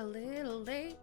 a little late.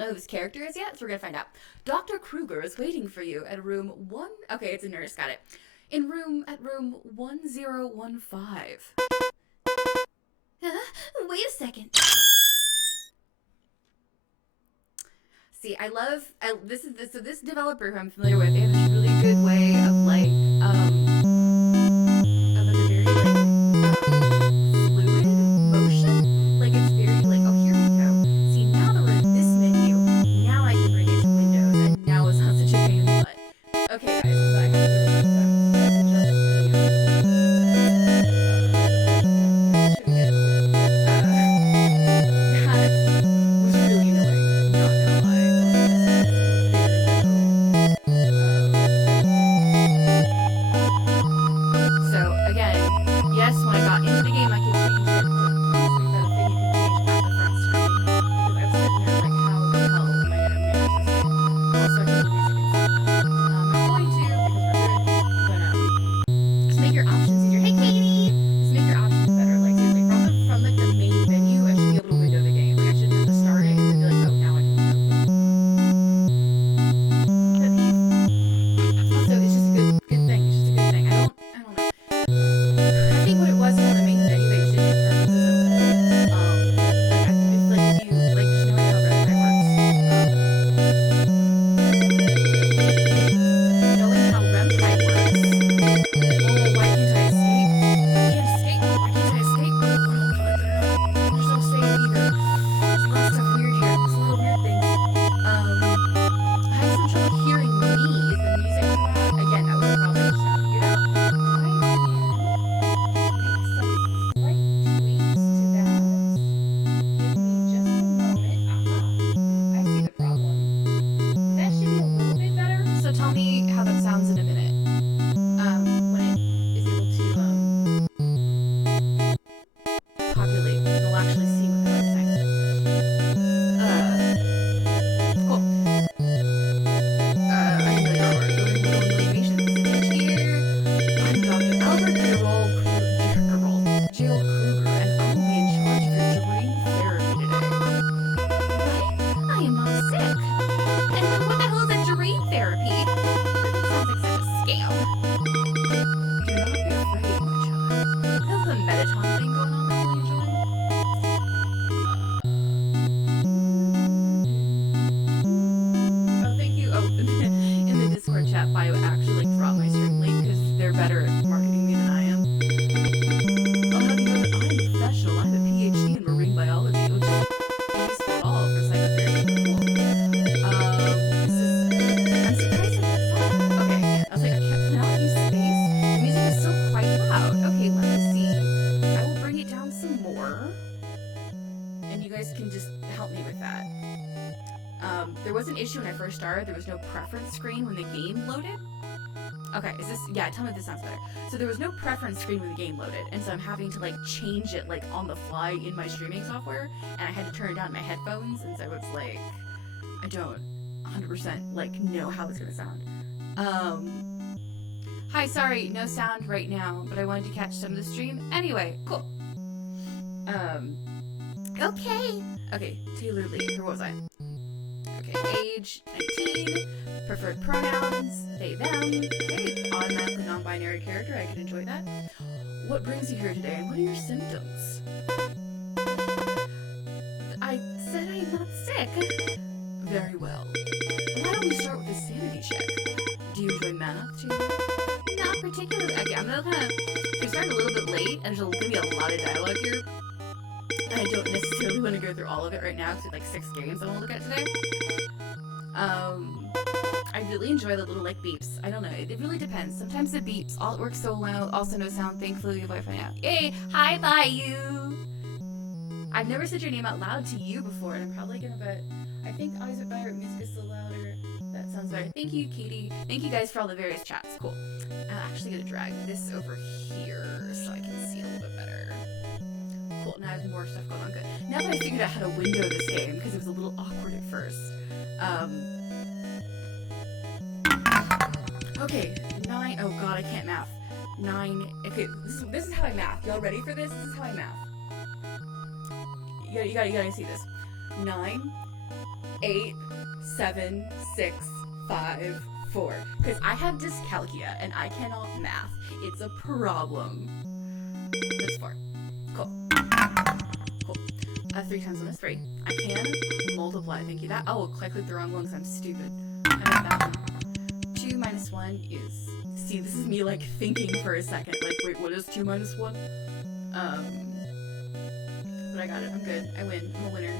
know who this character is yet, so we're gonna find out. Dr. Krueger is waiting for you at room 1. Okay, it's a nurse, got it. At room 1015. Wait a second. See, this developer who I'm familiar with, they have this really good way of like of a very fluid motion. Like it's very like, oh, here we go. See, now that we're in this menu, now I can bring it to Windows, and now it's not such a pain in the butt. Okay, guys, so I have to started, there was no preference screen when the game loaded. Okay, tell me if this sounds better. So there was no preference screen when the game loaded, and so I'm having to like change it like on the fly in my streaming software, and I had to turn it down in my headphones, and so it's like, I don't 100% like know how it's gonna sound. Hi, sorry, no sound right now, but I wanted to catch some of the stream. Anyway, cool. Okay, Taylor Lee, where was I? Okay, age, 19, preferred pronouns, they, them, okay, automatically non-binary character, I can enjoy that. What brings you here today, and what are your symptoms? I said I'm not sick. Very well. Why don't we start with a sanity check? Do you enjoy math, too? Not particularly. Okay, I'm gonna we started a little bit late, and there's gonna be a lot of dialogue here. I don't necessarily want to go through all of it right now, because we have like 6 games I want to look at today. I really enjoy the little like beeps. I don't know, it really depends. Sometimes it beeps, all it works so loud, also no sound, thankfully you have Wi-Fi now. Yay! Hi, bye you! I've never said your name out loud to you before, and I'm probably gonna bet, I think Eyes Are Better, Music is still louder. That sounds better. Thank you, Katie. Thank you guys for all the various chats. Cool. I'm actually gonna drag this over here so I can see a little bit better. Cool, now I have more stuff going on. Good. Now that I figured out how to window this game, because it was a little awkward at first. Okay, 9. Oh god, I can't math. 9. Okay, this is how I math. Y'all ready for this? This is how I math. You gotta see this. 9 8, 7, 6, 5, 4. Because I have dyscalculia and I cannot math. It's a problem. That's 4. Cool. Cool. 3 times 1 is 3. I can multiply. Thank you. That. Oh, I clicked the wrong one because I'm stupid. I meant that one. 2 minus 1 is. See, this is me like thinking for a second. Like, wait, what is 2 minus 1? But I got it. I'm good. I win. I'm a winner.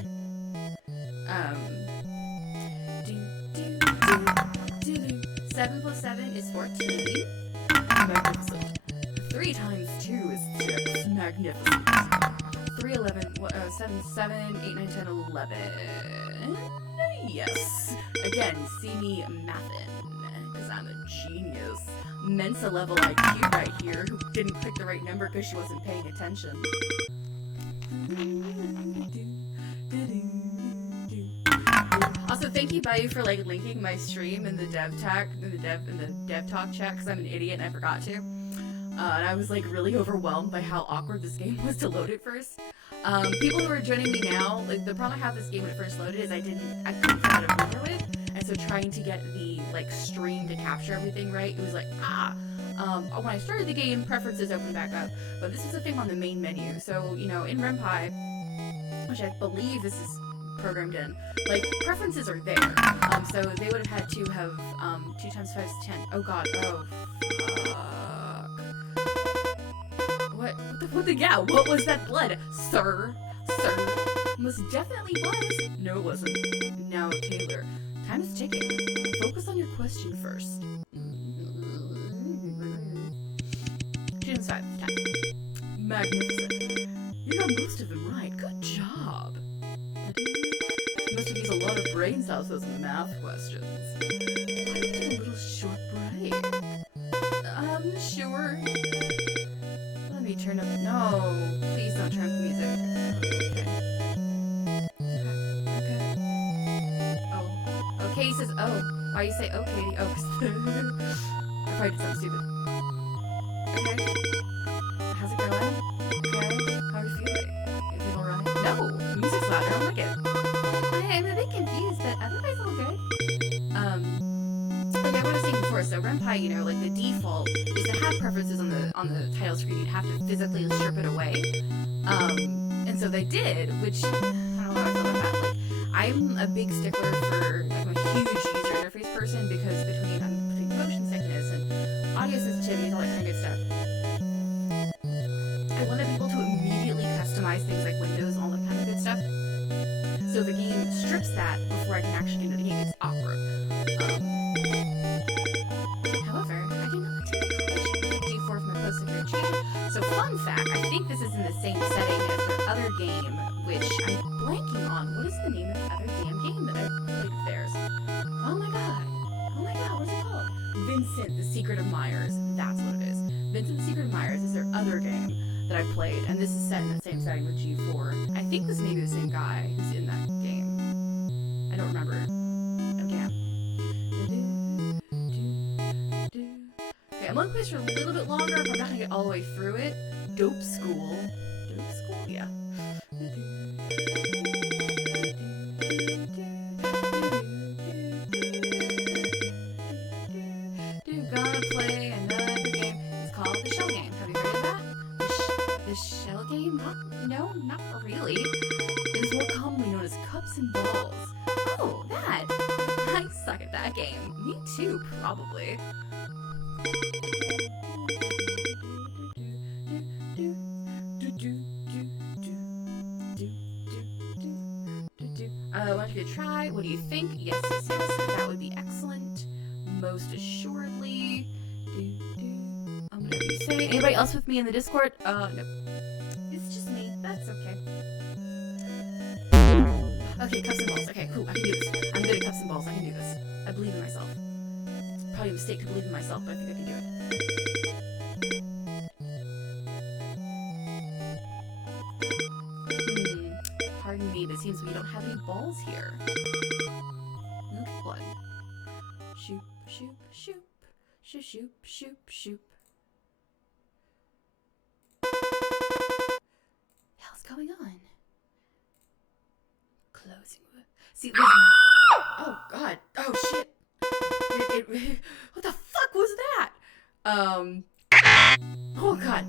7 plus 7 is 14. Magnificent. 3 times 2 is 6. Magnificent. 3, 11, 7, 7, 8, 9, 10, 11. Yes. Again, see me mathin', because I'm a genius. Mensa level IQ right here, who didn't click the right number because she wasn't paying attention. Also, thank you, Bayou, for like linking my stream in the dev talk chat, because I'm an idiot and I forgot to. And I was like really overwhelmed by how awkward this game was to load at first. People who are joining me now, like the problem I have with this game when it first loaded is I couldn't figure out how to window it, and so trying to get the like stream to capture everything right, it was like when I started the game, preferences opened back up, but this is a thing on the main menu. So you know, in RenPy, which I believe this is programmed in, like preferences are there. So they would have had to have 2 times 5 is 10. Oh god. Oh. What was that blood? Sir? Most definitely was. No, it wasn't. Now, Taylor, time is ticking. Focus on your question first. 2 times 5, 10. Magnificent. You got most of them right. Good job. You must have used a lot of brain cells for those math questions. Why don't we take a little short break? Sure. Let me turn up. No, please don't turn up the music. Okay. Oh. Okay, he says, oh. Why you say okay? Oh, because I probably did something stupid. Okay. How's it going? Okay. How are you feeling? Is it alright? No, music's loud. I don't like it. I'm a bit confused, but otherwise all good. Like I was saying before, so RenPy, you know, like the default is to have preferences on the title screen. You'd have to physically strip it away. And so they did, which I don't know how I feel about that. Like I'm a big stickler for, like, I'm a huge user interface person because between motion sickness and audio sensitivity and all that kind of good stuff, I want to be able to immediately customize things like windows and all that kind of good stuff. So if a game strips that before I can actually enter the game, it's awkward. However, I did not take a college G4 from the post-secondary. So fun fact, I think this is in the same setting as their other game, which I'm blanking on. What is the name of the other damn game that I played of theirs? Oh my god, what's it called? Vincent, the Secret of Myers. That's what it is. Vincent, the Secret of Myers is their other game that I played, and this is set in the same setting with G4. I think this may be the same guy who's in that game. I don't remember. Again. Okay, I'm on quiz for a little bit longer, but I'm not gonna get all the way through it. Dope School. Dope School? Yeah. Gonna play another game. It's called the Shell Game. Have you heard of that? The Shell Game? No, not really. It is more commonly known as Cups and Balls. Oh, that! I suck at that game. Me too, probably. Want you to try? What do you think? Yes, that would be excellent. Most assuredly. I'm gonna be saying. Anybody else with me in the Discord? Nope. It's just me. That's okay. Okay, cups and balls. Okay, cool. I can do this. I'm good at cups and balls. I can do this. I believe in myself. It's probably a mistake to believe in myself, but I think I can do it. Pardon me, but it seems we don't have any balls here. Look at blood. Shoop, shoop, shoop. Shoop, shoop, shoop, shoop. What the hell's going on? Closing. See, Oh god.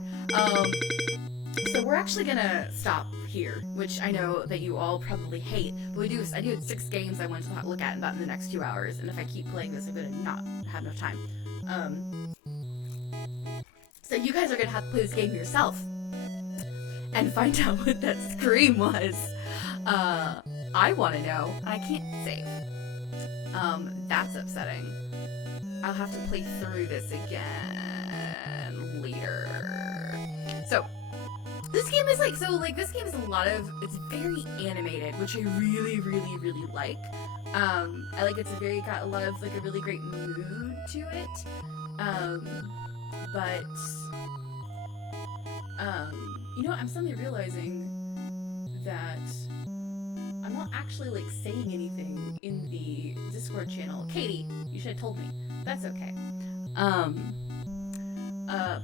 So we're actually gonna stop here, which I know that you all probably hate. But I do 6 games I want to look at in the next 2 hours, and if I keep playing this, I'm gonna not have enough time. So you guys are gonna have to play this game yourself and find out what that scream was. I want to know, and I can't save. That's upsetting. I'll have to play through this again later. So, this game is this game is it's very animated, which I really, really, really like. I like got a lot of a really great mood to it. But I'm suddenly realizing that I'm not actually saying anything in the Discord channel. Katie, you should have told me. That's okay.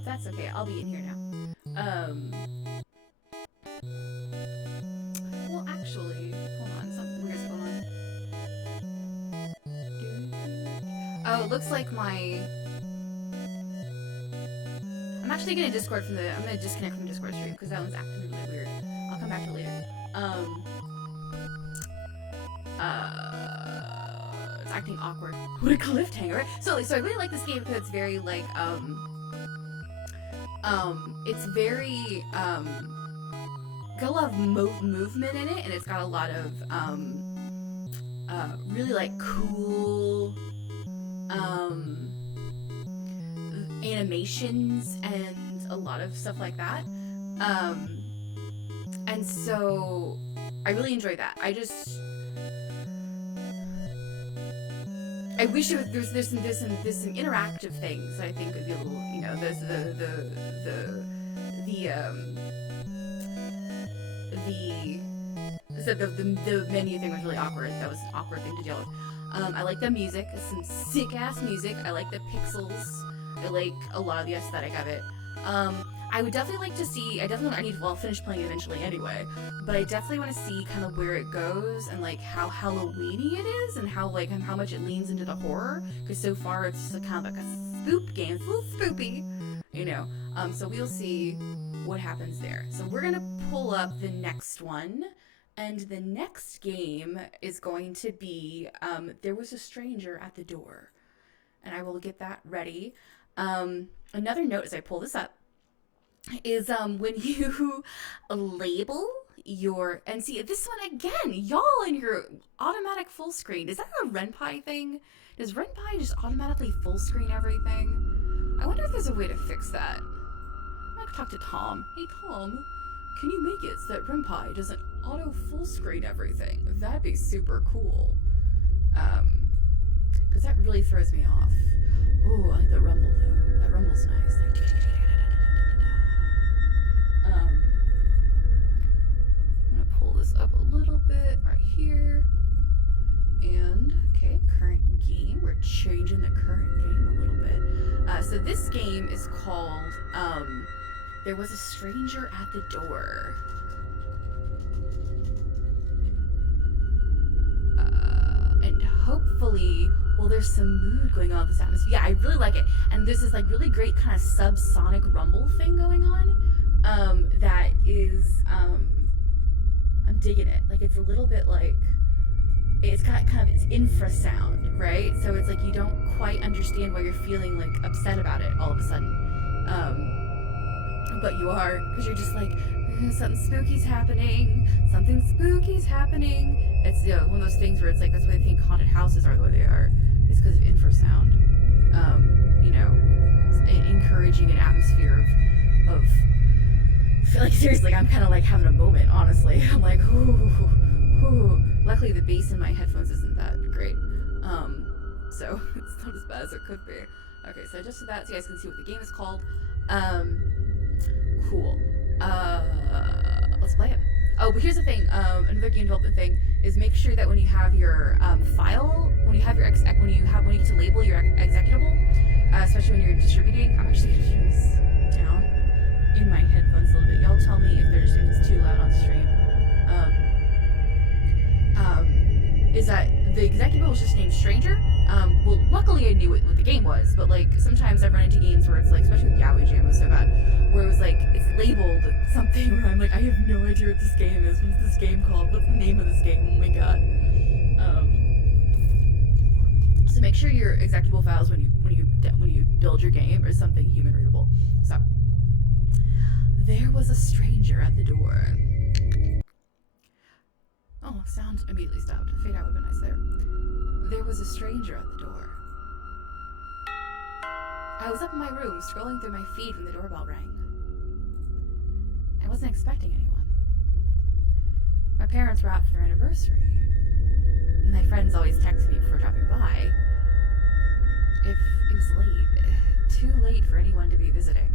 That's okay. I'll be in here now. Well, actually, hold on. Something weird's going on. Oh, it looks like I'm actually gonna disconnect from the Discord stream because that one's acting really weird. I'll come back to it later. It's acting awkward. What a cliffhanger, right? So I really like this game because it's very it's very got a lot of movement in it, and it's got a lot of really cool animations and a lot of stuff like that. And so I really enjoy that. I wish there's some interactive things that I think would be a little, the menu thing was really awkward. That was an awkward thing to deal with. I like the music. It's some sick ass music. I like the pixels. I like a lot of the aesthetic of it. I would definitely like to see. I need to finish playing it eventually anyway. But I definitely want to see kind of where it goes and how Halloweeny it is and how much it leans into the horror. Because so far it's just kind of a spook game. It's a little spoopy, So we'll see what happens there. So we're gonna pull up the next one, and the next game is going to be There Was a Stranger at the Door, and I will get that ready. Another note as I pull this up is when you label your, and see this one again, y'all in your automatic full screen. Is that a Ren'Py thing? Does Ren'Py just automatically full screen everything? I wonder if there's a way to fix that. I'm gonna talk to Tom. Hey Tom, can you make it so that Ren'Py doesn't auto full screen everything? That'd be super cool. Because that really throws me off. Ooh, I like the rumble though. That rumble's nice. I'm gonna pull this up a little bit right here. And, okay, current game. We're changing the current game a little bit. So this game is called, There Was a Stranger at the Door. And hopefully, there's some mood going on with this atmosphere. Yeah, I really like it. And there's this really great kind of subsonic rumble thing going on. That is, I'm digging it. It's a little bit it's got kind of its infrasound, right? So it's you don't quite understand why you're feeling upset about it all of a sudden. But you are, because you're just something spooky's happening. Something spooky's happening. It's one of those things where it's that's why they think haunted houses are the way they are. It's because of infrasound. It's encouraging an atmosphere of I feel seriously, I'm kind of having a moment, honestly. I'm ooh. Luckily the bass in my headphones isn't that great. So it's not as bad as it could be. Okay, so I adjusted that so you guys can see what the game is called. Cool. Let's play it. Oh, but here's the thing. Another game development thing is make sure that when you have your file, when you get to label your executable, especially when you're distributing. I'm actually gonna turn this down in my headphones a little bit. Y'all tell me if it's too loud on stream. Is that the executable is just named Stranger, Well, luckily I knew what the game was, but like sometimes I've run into games where it's like, especially with Diabolus Jam was so bad, where it was like it's labeled something where I'm like, I have no idea what this game is. What's this game called? What's the name of this game? Oh my god. So make sure your executable files when you build your game are something human readable. So there was a stranger at the door. Oh, sound immediately stopped. Fade out would have been nice there. There was a stranger at the door. I was up in my room, scrolling through my feed when the doorbell rang. I wasn't expecting anyone. My parents were out for their anniversary. And my friends always text me before dropping by. If it was late, too late for anyone to be visiting.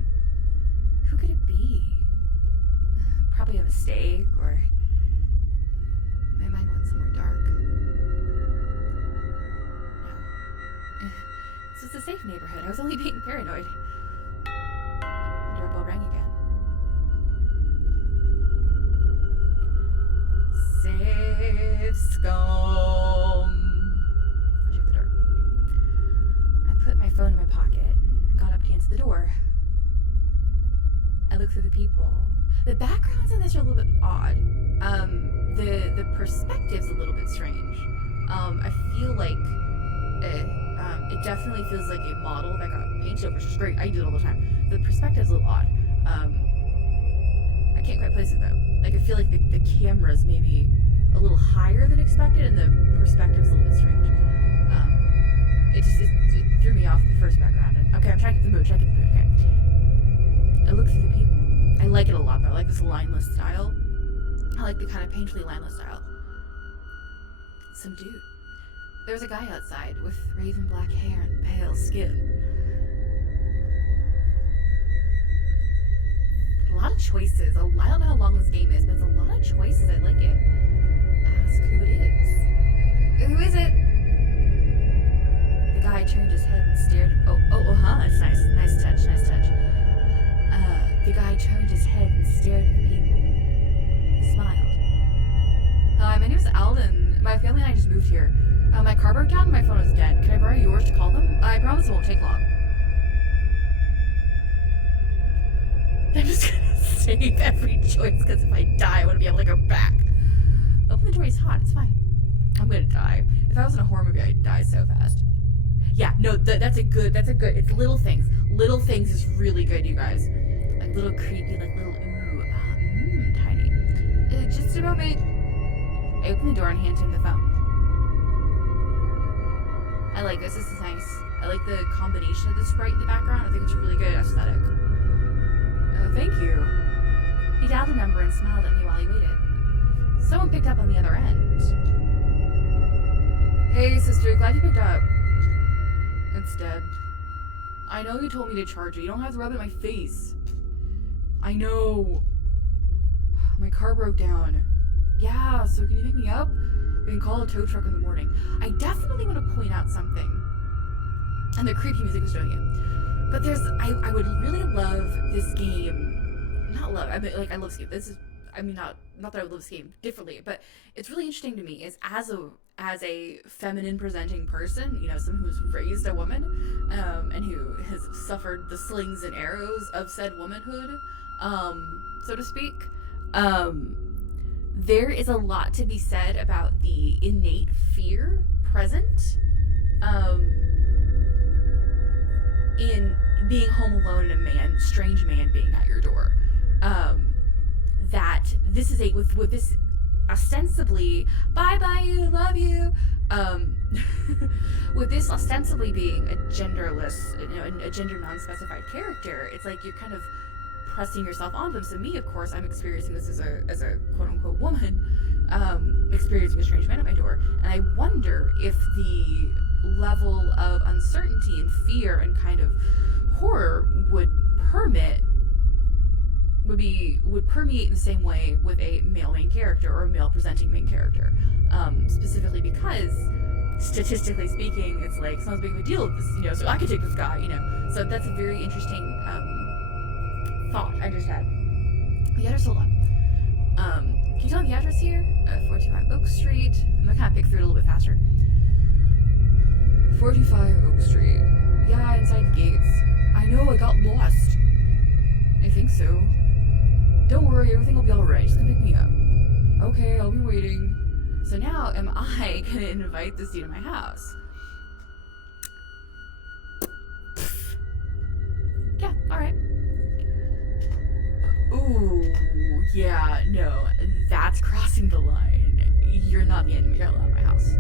Who could it be? Probably a mistake, or my mind went somewhere dark. No. This was a safe neighborhood. I was only being paranoid. The doorbell rang again. Safe scum. I shut the door. I put my phone in my pocket and got up to answer the door. I looked through the people. The backgrounds in this are a little bit odd. The perspective's a little bit strange. I feel like it definitely feels like a model that got painted over, which is great. I do it all the time. The perspective's a little odd. I can't quite place it though. Like I feel like the camera's maybe a little higher than expected, and the perspective's a little bit strange. It threw me off the first background. And okay, I'm trying to get the mood. Okay. I look through the people. I like it a lot though. I like this lineless style. I like the kind of painterly lineless style. Some dude. There was a guy outside with raven black hair and pale skin. A lot of choices. I don't know how long this game is, but it's a lot of choices. I like it. Ask who it is. Who is it? The guy turned his head and stared. That's nice. Nice touch. The guy turned his head and stared at the people. He smiled. Hi, my name is Alden. My family and I just moved here. My car broke down and my phone is dead. Can I borrow yours to call them? I promise it won't take long. I'm just gonna save every choice because if I die, I want to be able to go back. Open the door, he's hot. It's fine. I'm gonna die. If I was in a horror movie, I'd die so fast. Yeah, no, that's a good. It's little things. Little things is really good, you guys. Like little creepy, like little tiny. Just a moment. I open the door and hand him the phone. I like this. This is nice. I like the combination of the sprite in the background. I think it's a really good aesthetic. Thank you. He dialed the number and smiled at me while he waited. Someone picked up on the other end. Hey, sister, glad you picked up. It's dead. I know you told me to charge it. You don't have to rub it in my face. I know. My car broke down. Yeah, so can you pick me up? We can call a tow truck in the morning. I definitely want to point out something. And the creepy music was showing it. But I would really love this game. Not love, I mean, like, I love this game. This is, I mean, not that I would love this game differently, but it's really interesting to me is as a feminine presenting person, you know, someone who's raised a woman, and who has suffered the slings and arrows of said womanhood, so to speak, there is a lot to be said about the innate fear present in being home alone and a strange man being at your door. That this is with this ostensibly bye you, love you, with this ostensibly being a genderless, you know, a gender non-specified character, it's like you're kind of pressing yourself on them. So me, of course, I'm experiencing this as a quote-unquote woman, experiencing a strange man at my door, and I wonder if the level of uncertainty and fear and kind of horror would permeate in the same way with a male main character or a male presenting main character, specifically because statistically speaking, it's like it's not as big of a deal with this, you know, so I could take this guy, you know. So that's a very interesting thought I just had. The address, hold on. Can you tell me the address here? 425 Oak Street. I'm gonna kind of pick through it a little bit faster. 45 Oak Street. Yeah, inside the gates. I know, I got lost. I think so. Don't worry, everything will be alright. Just come pick me up. Okay, I'll be waiting. So now, am I gonna invite this dude to my house? Yeah, alright. Ooh, yeah, no, that's crossing the line. You're not the enemy, you're allowed in my house.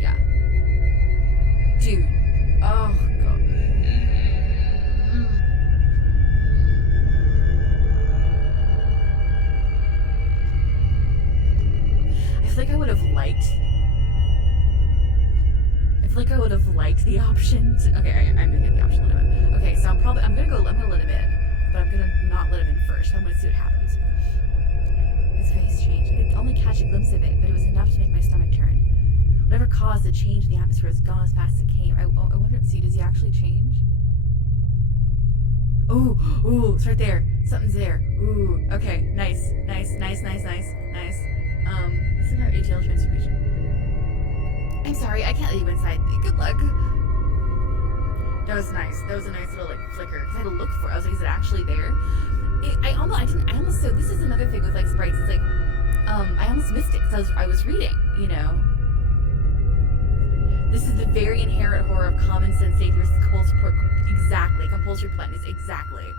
Yeah. Dude. Oh, God. I feel like I would have liked... I would have liked the option to... Okay, I'm gonna get the option to let him in. Okay, so I'm gonna let him in, but I'm gonna not let him in first. I'm gonna see what happens. His face changed. I could only catch a glimpse of it, but it was enough to make my stomach turn. Whatever caused the change in the atmosphere was gone as fast as it came. I wonder, see, does he actually change? Ooh, it's right there. Something's there. Ooh, okay, nice. Let's look at our ATL transformation. I'm sorry, I can't let you inside. Good luck. That was nice. That was a nice little, flicker. Because I had to look for it. I was like, is it actually there? So this is another thing with, sprites. It's I almost missed it because I was reading, you know? This is the very inherent horror of common sense safety versus compulsory politeness. Exactly.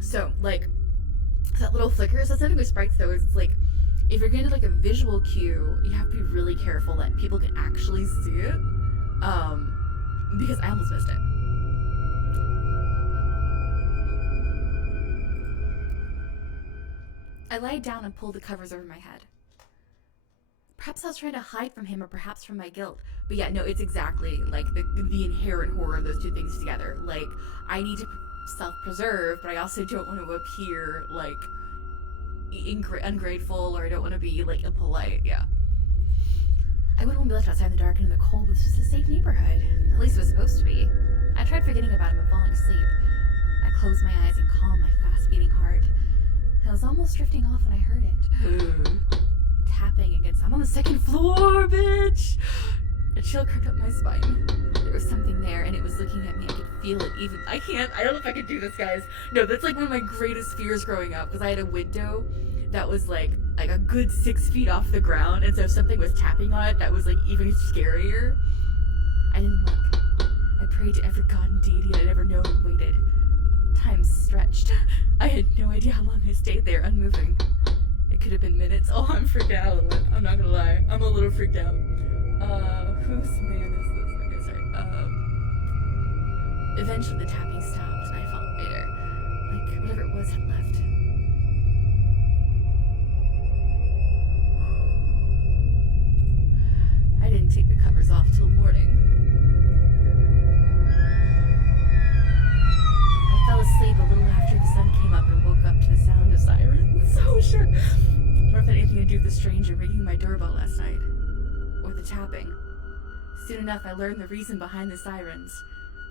So, that little flicker, so something with sprites, though, is if you're going to, a visual cue, you have to be really careful that people can actually see it, because I almost missed it. I lied down and pulled the covers over my head. Perhaps I was trying to hide from him, or perhaps from my guilt. But yeah, no, it's exactly, the inherent horror of those two things together. I need to self-preserve, but I also don't want to appear, ungrateful, or I don't want to be, impolite, yeah. I wouldn't want to be left outside in the dark and in the cold, but this was a safe neighborhood. At least it was supposed to be. I tried forgetting about him and falling asleep. I closed my eyes and calmed my fast-beating heart. I was almost drifting off when I heard it. Tapping against... I'm on the second floor, bitch! A chill crept up my spine. There was something there, and it was looking at me. I could feel it even... I don't know if I could do this, guys. No, that's one of my greatest fears growing up, because I had a window that was a good 6 feet off the ground, and so if something was tapping on it, that was even scarier. I didn't look. I prayed to every god and deity I'd ever known and waited. Time stretched. I had no idea how long I stayed there, unmoving. It could have been minutes. Oh, I'm freaked out a little bit. I'm not gonna lie. I'm a little freaked out. Whose man is this? Okay, sorry. Eventually the tapping stopped, and I felt lighter. Whatever it was had left. I didn't take the covers off till morning. I fell asleep a little after the sun came up and woke up to the sound of sirens. Oh, shit. I wonder if it had anything to do with the stranger ringing my doorbell last night. Or the tapping. Soon enough, I learned the reason behind the sirens.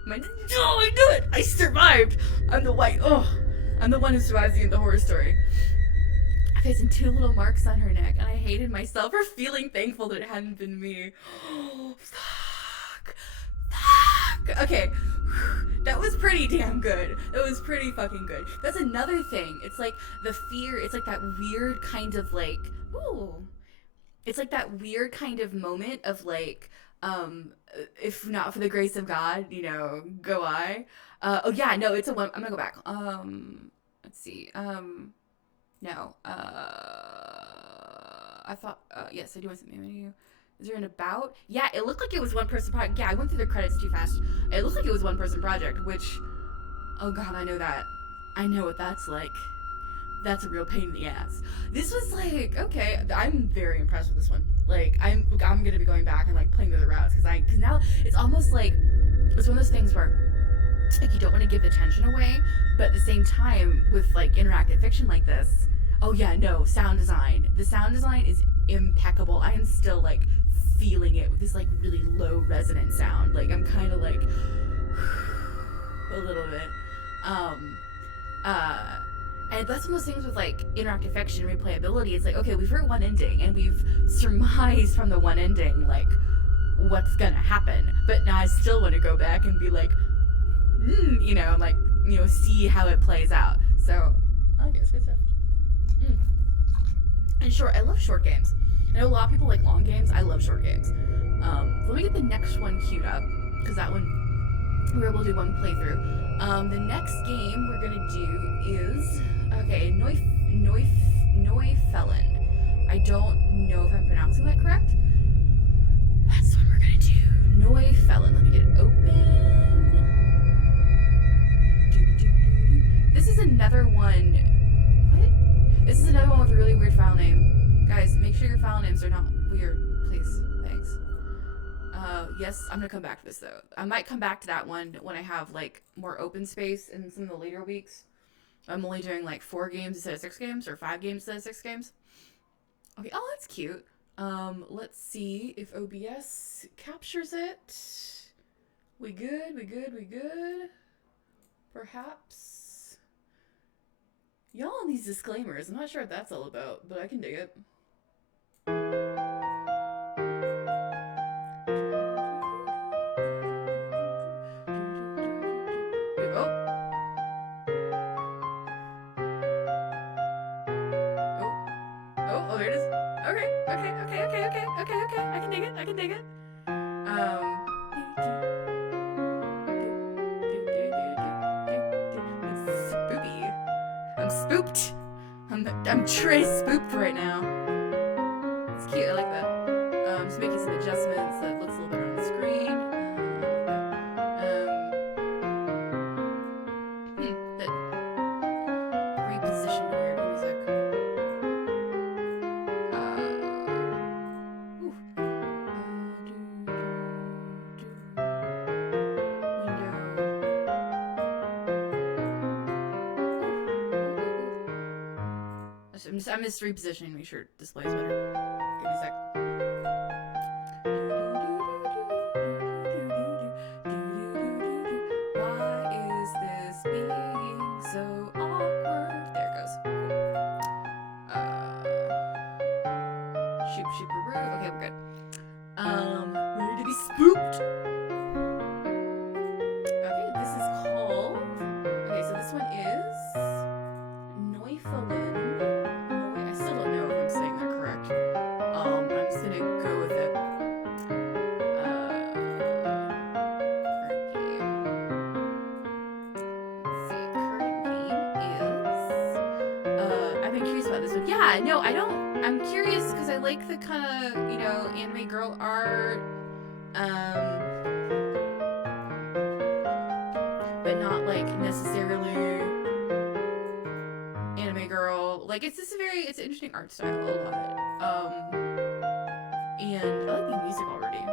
I knew it! I survived! I'm the one who survives the horror story. I faced 2 little marks on her neck, and I hated myself for feeling thankful that it hadn't been me. Oh, fuck. Okay. That was pretty damn good. It was pretty fucking good. That's another thing. It's the fear, it's that weird kind of ooh. It's that weird kind of moment of if not for the grace of God, go I. Oh yeah, no, it's a one. I'm gonna go back. Let's see. No. I thought, yes, I do want something. Menu. Is there an about? Yeah, it looked like it was one person project. Yeah, I went through the credits too fast. It looked like it was one person project, which, oh god, I know that. I know what that's like. That's a real pain in the ass. This was okay, I'm very impressed with this one. I'm gonna be going back and playing the other routes, because now it's almost it's one of those things where you don't want to give the tension away, but at the same time with interactive fiction like this, oh yeah, no, sound design. The sound design is impeccable. I am still feeling it with this really low resonant sound. I'm kind of a little bit And that's one of those things with like interactive fiction replayability. It's like, okay, we've heard one ending and we've surmised from the one ending like what's gonna happen, but now I still want to go back and be like, you know, like, you know, see how it plays out. So I like it. It's good stuff. And short, I love short games. I know a lot of people like long games. I love short games. Let me get the next one queued up, because that one we were able to do one playthrough. The next game we're gonna do is Noiphelyn. I don't know if I'm pronouncing that correct. That's what we're gonna do. Noiphelyn. Let me get it open. This is another one. What? This is another one with a really weird file name. Guys, make sure your file names are not weird, please. Thanks. Yes, I'm gonna come back to this though. I might come back to that one when I have like more open space in some of the later weeks. I'm only doing like 4 games instead of 6 games, or 5 games instead of 6 games. Okay, oh, that's cute. Let's see if OBS captures it. We good? Perhaps. Y'all on these disclaimers. I'm not sure what that's all about, but I can dig it. Oh, there it is. Okay. I can dig it. It's spoopy. I'm spooked. I'm Trey spooked right now. It's cute. I like that. Just making some adjustments so it looks a little better on the screen. That reposition weird music. I'm just repositioning to make sure it displays better. Give me a sec. Why is this being so awkward? There it goes. Cool. Shoop, okay, we're good. Ready to be spooked? Okay, this is called... Okay, so this one is... Noiphelyn. I still don't know if I'm saying that correct. I'm just gonna go with it. Current game. Let's see. Current game is... I've been curious about this one. Yeah, no, I don't... I'm curious because I like the kind of, you know, anime girl art. But not like necessarily anime girl. Like it's just it's an interesting art style a lot. And I like the music already.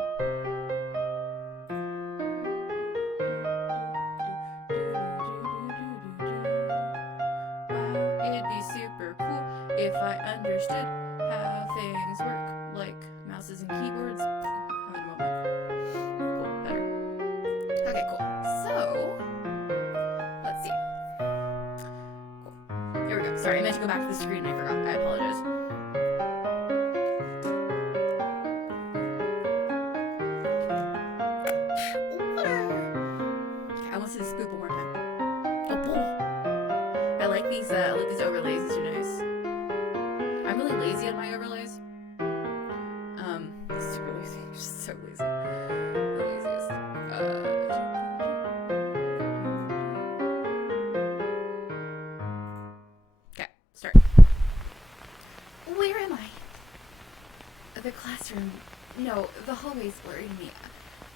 Wow, it'd be super cool if I understood how things work, like mouses and keyboards. Having a moment. Cool, better. Okay, cool. So, let's see. Cool. Here we go. Sorry, I meant to go back to the screen and I forgot. I apologize. Okay, I want to see the spoop one more time. Oh, boy. I like these overlays. These are nice. I'm really lazy on my overlays. Super lazy. Just so lazy. The laziest. Okay, start. Where am I? The classroom. No, the hallway's blurry to me.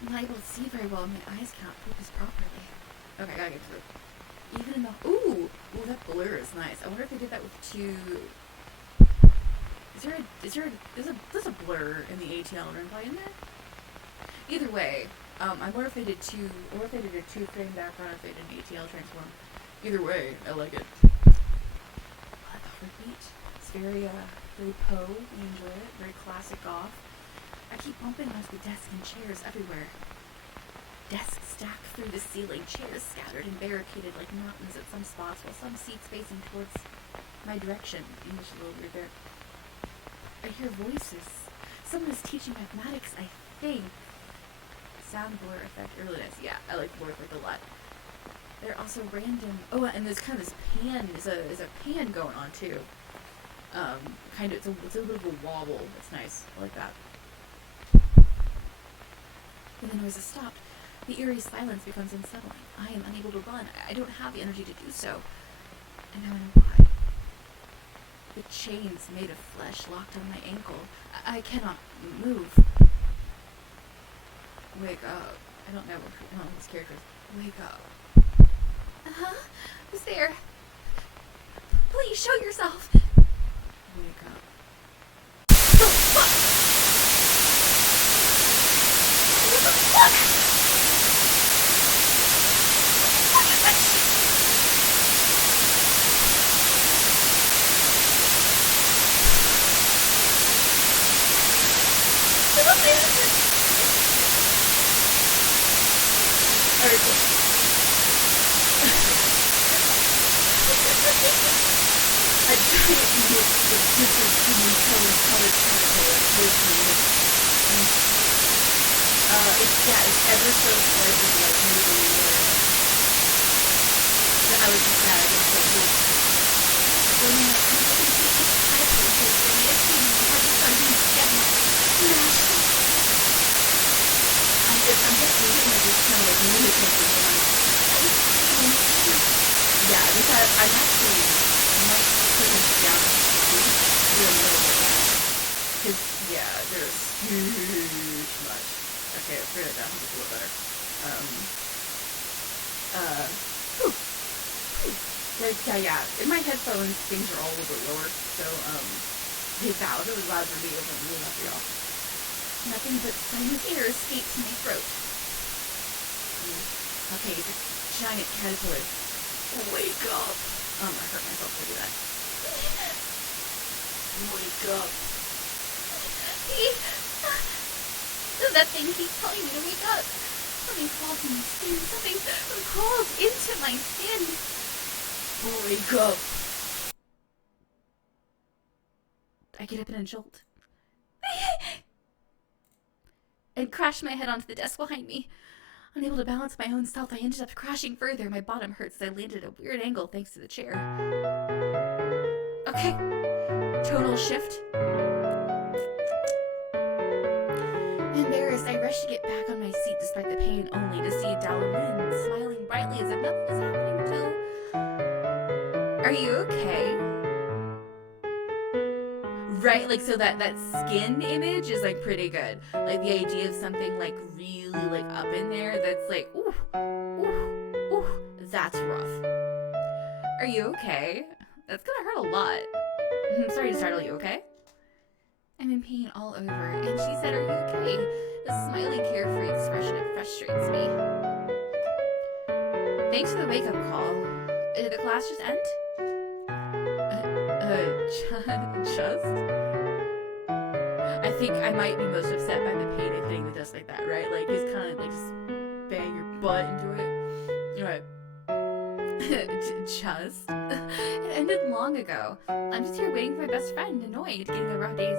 I'm not able to see very well and my eyes cannot focus properly. Okay, I gotta get through. Even in the... Ooh, that blur is nice. I wonder if they did that with 2... There's a blur in the ATL runplay in there? Either way, I wonder if they did 2 frame background, if they did an ATL transform. Either way, I like it. Overbeat. It's very Poe. We enjoy it. Very classic goth. I keep bumping onto the desk and chairs everywhere. Desks stacked through the ceiling, chairs scattered and barricaded like mountains at some spots, while some seats facing towards my direction. English is a little weird there. I hear voices. Someone is teaching mathematics, I think. Sound blur effect earliness. Yeah, I like blur effect a lot. They're also random. Oh, and there's kind of this pan. There's a pan going on too. Kind of. It's a little bit of a wobble. It's nice. I like that. When the noises stopped, the eerie silence becomes unsettling. I am unable to run. I don't have the energy to do so. And now I know why. The chains made of flesh locked on my ankle. I cannot move. Wake up. I don't know this character is. Wake up. Who's there? Please show yourself. Wake up. The fuck? What the fuck? What is that? I tried to look the difference between colored caterpillar it's ever so slightly like moving where I was just mad at it so good. When I can see each caterpillar face for me, it's being hard to start being getting smashed. I'm just looking at this kind of like Musica thing. Yeah, because I'm actually might put him down to sleep real little bit. Because, yeah, there's huge much. Okay, I'll turn it down just a little better. Like, yeah, in my headphones, things are all a little bit lower, so, hey, wow, if it was loud for me, it wasn't really loud for y'all. Nothing but silent air escaped my throat. Okay, the giant caterpillar. Wake up! I hurt myself to do that. Wake up. That thing keeps telling me to wake up. Something crawls in my skin. Something crawls into my skin. Wake up. I get up in a jolt. And crash my head onto the desk behind me. Unable to balance my own self, I ended up crashing further. My bottom hurts as I landed at a weird angle thanks to the chair. Okay. Tonal shift. Embarrassed, I rushed to get back on my seat despite the pain, only to see Diabolus smiling brightly as if nothing was happening until... Are you okay? Right, like, so that skin image is, like, pretty good. Like, the idea of something, like, really, like, up in there that's, like, ooh, that's rough. Are you okay? That's gonna hurt a lot. I'm sorry to startle you, okay? I'm in pain all over, and she said, are you okay? The smiling, carefree expression, it frustrates me. Thanks for the wake-up call. Did the class just end? Just? I think I might be most upset by the pain of hitting the desk like that, right? Like, just kind of, like, just bang your butt into it. Alright. Just? It ended long ago. I'm just here waiting for my best friend, annoyed, getting a rough day's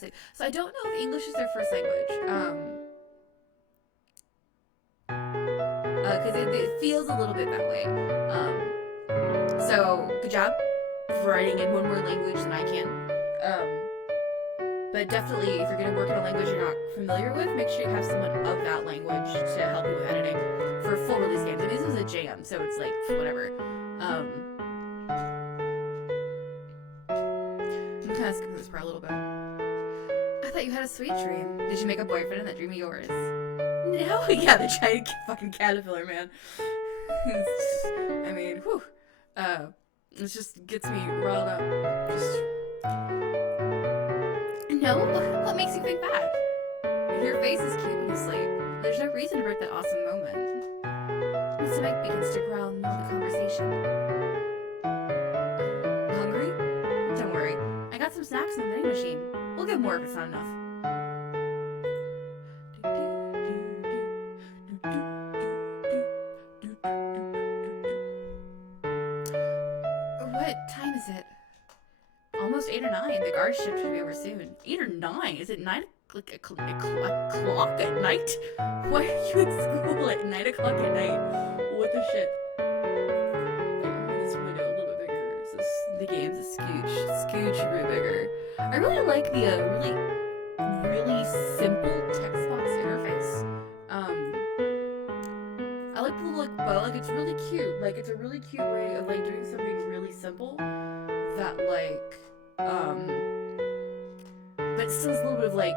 sleep. So I don't know if English is their first language. Because it feels a little bit that way. So, good job for writing in one more language than I can. But definitely, if you're going to work in a language you're not familiar with, make sure you have someone of that language to help you with editing for full release games. I mean, this was a jam, so it's like, whatever. I'm kind of skipping this part a little bit. I thought you had a sweet dream. Did you make a boyfriend in that dream of yours? No? Yeah, the giant fucking caterpillar, man. I mean, whew. It just gets me riled up. No? What makes you think that? Your face is cute when you sleep. There's no reason to break that awesome moment. My stomach begins to growl in the middle of the conversation. Hungry? Don't worry. I got some snacks in the vending machine. We'll get more if it's not enough. our shift should be over soon. 8 or 9? Is it 9 like a clock at night? Why are you at school at 9 o'clock at night? What the shit? This window a little bit bigger. So the game's a scooch a bit bigger. I really like the really simple text box interface. I like the little bow. Like it's really cute. Like it's a really cute way of like doing something really simple that like but still has a little bit of like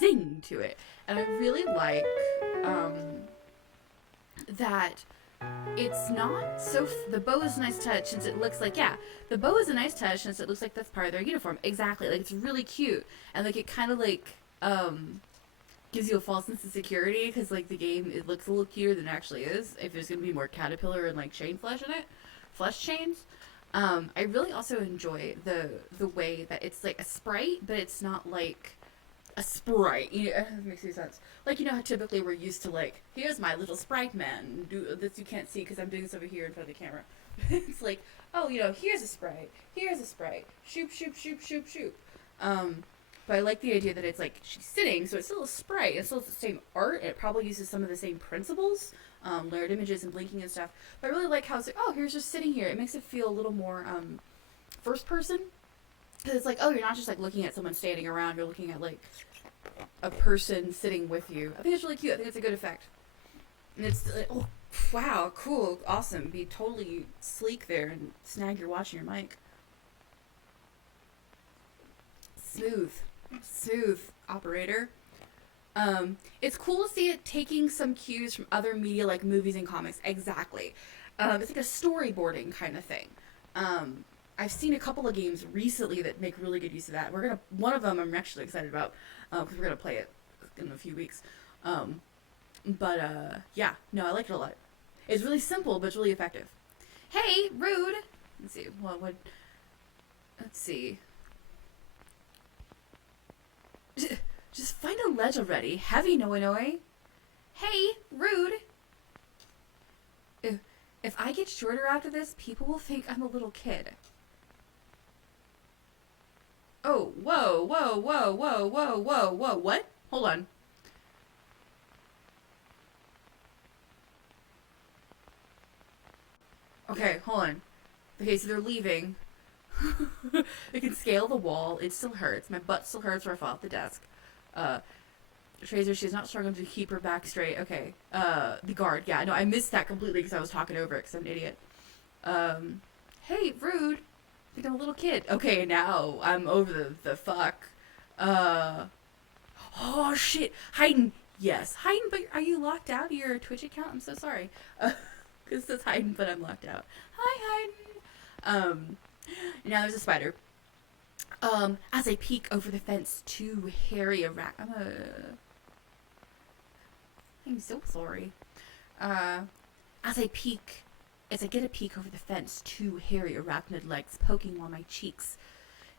zing to it. And I really like that it's not so the bow is a nice touch since it looks like the bow is a nice touch since it looks like that's part of their uniform. Exactly. Like it's really cute. And like it kind of like gives you a false sense of security because like the game it looks a little cuter than it actually is if there's gonna be more caterpillar and like chain flesh in it, flesh chains. I really also enjoy the way that it's like a sprite, but it's not like a sprite. You know, it makes any sense. Like, you know how typically we're used to like, here's my little sprite man. Do this you can't see because I'm doing this over here in front of the camera. It's like, oh, you know, here's a sprite. Shoop, shoop, shoop, shoop, shoop. But I like the idea that it's like she's sitting, so it's still a sprite. It's still the same art. It probably uses some of the same principles, layered images and blinking and stuff. But I really like how it's like, oh, here's just sitting here. It makes it feel a little more first person. Because it's like, oh, you're not just like looking at someone standing around. You're looking at like a person sitting with you. I think it's really cute. I think it's a good effect. And it's like, oh, wow, cool, awesome. Be totally sleek there and snag your watch and your mic. Smooth operator. It's cool to see it taking some cues from other media like movies and comics. Exactly. It's like a storyboarding kind of thing. I've seen a couple of games recently that make really good use of that. One of them I'm actually excited about because we're gonna play it in a few weeks. Yeah, no, I like it a lot. It's really simple, but it's really effective. Hey, rude. Let's see. Let's see. Just find a ledge already. Heavy Noi. Hey, rude. If I get shorter after this, people will think I'm a little kid. Oh, whoa, what? Hold on. Okay, hold on. Okay, so they're leaving. They can scale the wall. It still hurts. My butt still hurts where I fall off the desk. Tracer, she's not struggling to keep her back straight. Okay. The guard. Yeah, no, I missed that completely because I was talking over it because I'm an idiot. Hey, rude. I think I'm a little kid. Okay, now I'm over the fuck. Oh, shit. Hayden. Yes. Hayden, but are you locked out of your Twitch account? I'm so sorry. Because it says Hayden, but I'm locked out. Hi, Hayden. Now there's a spider. As I peek over the fence to hairy I'm so sorry. As I get a peek over the fence, two hairy arachnid legs poking on my cheeks.